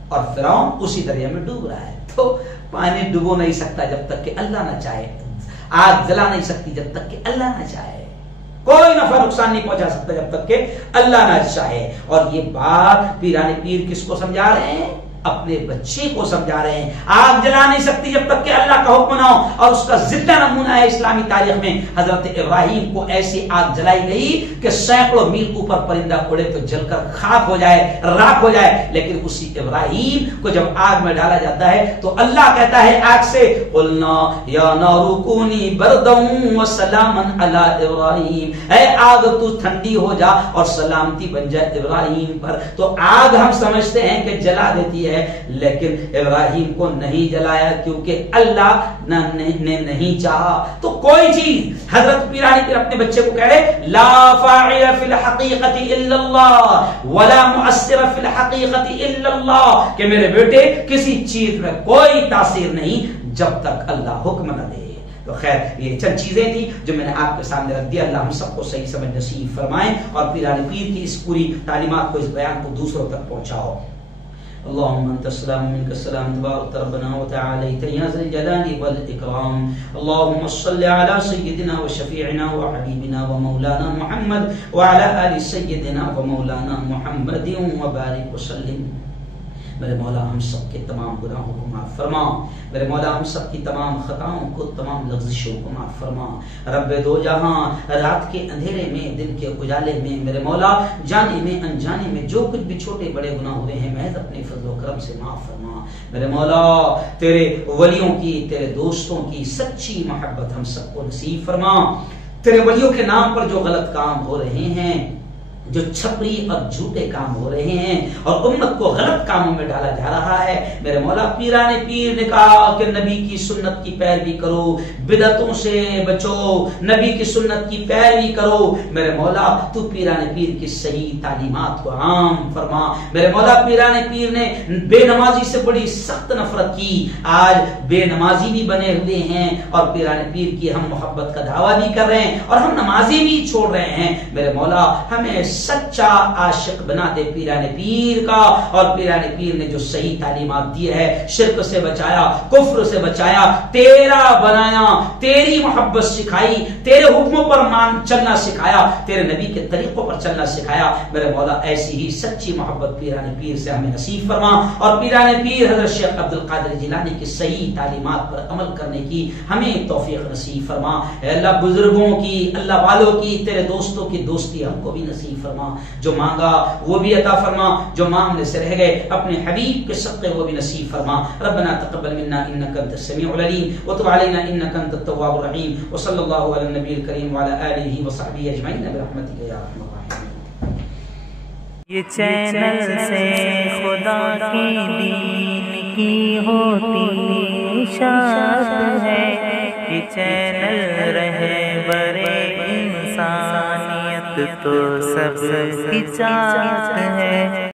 اور فرعون اسی دریا میں ڈوب رہا ہے۔ تو پانی ڈبو نہیں سکتا جب تک کہ اللہ نہ چاہے، آگ جلا نہیں سکتی جب تک کہ اللہ نہ چاہے، کوئی نفع نقصان نہیں پہنچا سکتا جب تک کہ اللہ نہ چاہے۔ اور یہ بات پیران پیر کس کو سمجھا رہے ہیں؟ اپنے بچے کو سمجھا رہے ہیں۔ آگ جلا نہیں سکتی جب تک کہ اللہ کا حکم نہ ہو، اور اس کا زندہ نمونہ ہے اسلامی تاریخ میں حضرت ابراہیم کو ایسی آگ جلائی گئی کہ سینکڑوں میل اوپر پرندہ اڑے تو جل کر خاک ہو جائے، راکھ ہو جائے، لیکن اسی ابراہیم کو جب آگ میں ڈالا جاتا ہے تو اللہ کہتا ہے آگ سے، قلنا یا نار کونی بردا وسلاما علی ابراہیم، اے آگ تو ٹھنڈی ہو جا اور سلامتی بن جائے ابراہیم پر۔ تو آگ ہم سمجھتے ہیں کہ جلا دیتی ہے، لیکن ابراہیم کو نہیں جلایا کیونکہ اللہ نے نہیں چاہا۔ تو کوئی چیز، حضرت پیران پیر اپنے بچے کو کہہ رہے لا فاعل فی الحقیقت الا اللہ ولا مؤثر فی الحقیقت الا اللہ، کہ میرے بیٹے کسی چیز میں کوئی تاثیر نہیں جب تک اللہ حکم نہ دے۔ تو خیر یہ چند چیزیں تھی جو میں نے آپ کے سامنے رکھ دیا، اللہ ہم سب کو صحیح سمجھ نصیب فرمائے اور پیران پیر کی اس پوری تعلیمات کو، اس بیان کو دوسروں تک پہنچاؤ۔ اللهم انت السلام منك السلام تبارك ربنا وتعاليت يا ذا الجلال والاكرام. اللهم صل على سيدنا وشفيعنا وحبيبنا ومولانا محمد وعلى ال سيدنا ومولانا محمد وبارك وسلم. میرے مولا ہم سب کے تمام گناہوں کو معاف فرما. میرے مولا ہم سب کی تمام خطاؤں کو، تمام لغزشوں کو معاف فرما. رب دو جہاں، رات کے اندھیرے میں، دن کے اجالے میں، میرے مولا جانے میں انجانے میں جو کچھ بھی چھوٹے بڑے گناہ ہوئے ہیں محض اپنے فضل و کرم سے معاف فرما. میرے مولا تیرے ولیوں کی، تیرے دوستوں کی سچی محبت ہم سب کو نصیب فرما. تیرے ولیوں کے نام پر جو غلط کام ہو رہے ہیں، جو چھپری اور جھوٹے کام ہو رہے ہیں اور امت کو غلط کاموں میں ڈالا جا رہا ہے، میرے مولا پیران پیر نے کہا کہ نبی کی سنت کی پیروی کرو، بدعتوں سے بچو، نبی کی سنت کی پیروی کرو. میرے مولا تو پیران پیر کی صحیح تعلیمات کو عام فرما. میرے مولا پیران پیر نے بے نمازی سے بڑی سخت نفرت کی، آج بے نمازی بھی بنے ہوئے ہیں اور پیران پیر کی ہم محبت کا دعویٰ بھی کر رہے ہیں اور ہم نمازی بھی چھوڑ رہے ہیں. میرے مولا ہمیں سچا عاشق بنا دے پیران پیر کا، اور پیران پیر نے جو صحیح تعلیمات دی ہے، شرک سے بچایا، کفر سے بچایا، تیرا بنایا، تیری محبت سکھائی، تیرے حکموں پر چلنا سکھایا، تیرے نبی کے طریقوں پر چلنا سکھایا. میرے مولا ایسی ہی سچی محبت پیران پیر سے ہمیں نصیب فرما، اور پیران پیر حضرت شیخ عبد القادر جیلانی کی صحیح تعلیمات پر عمل کرنے کی ہمیں توفیق نصیب فرما. اے اللہ بزرگوں کی، اللہ والوں کی، تیرے دوستوں کی دوستی ہم کو بھی نصیب فرما. جو مانگا وہ بھی عطا فرما، جو مانگنے سے رہ گئے اپنے حبیب کے صدقے وہ بھی نصیب فرما. ربنا تقبل منا انك انت السميع العليم وتب علينا انك انت التواب الرحيم. وصلى الله على النبي الكريم وعلى اله وصحبه اجمعين برحمتك يا ارحم الراحمين. یہ چینل سے خدا کی دین کی ہوتی اشاعت ہے، یہ چینل رہبر انسانیت تو سب کی چاہت ہے.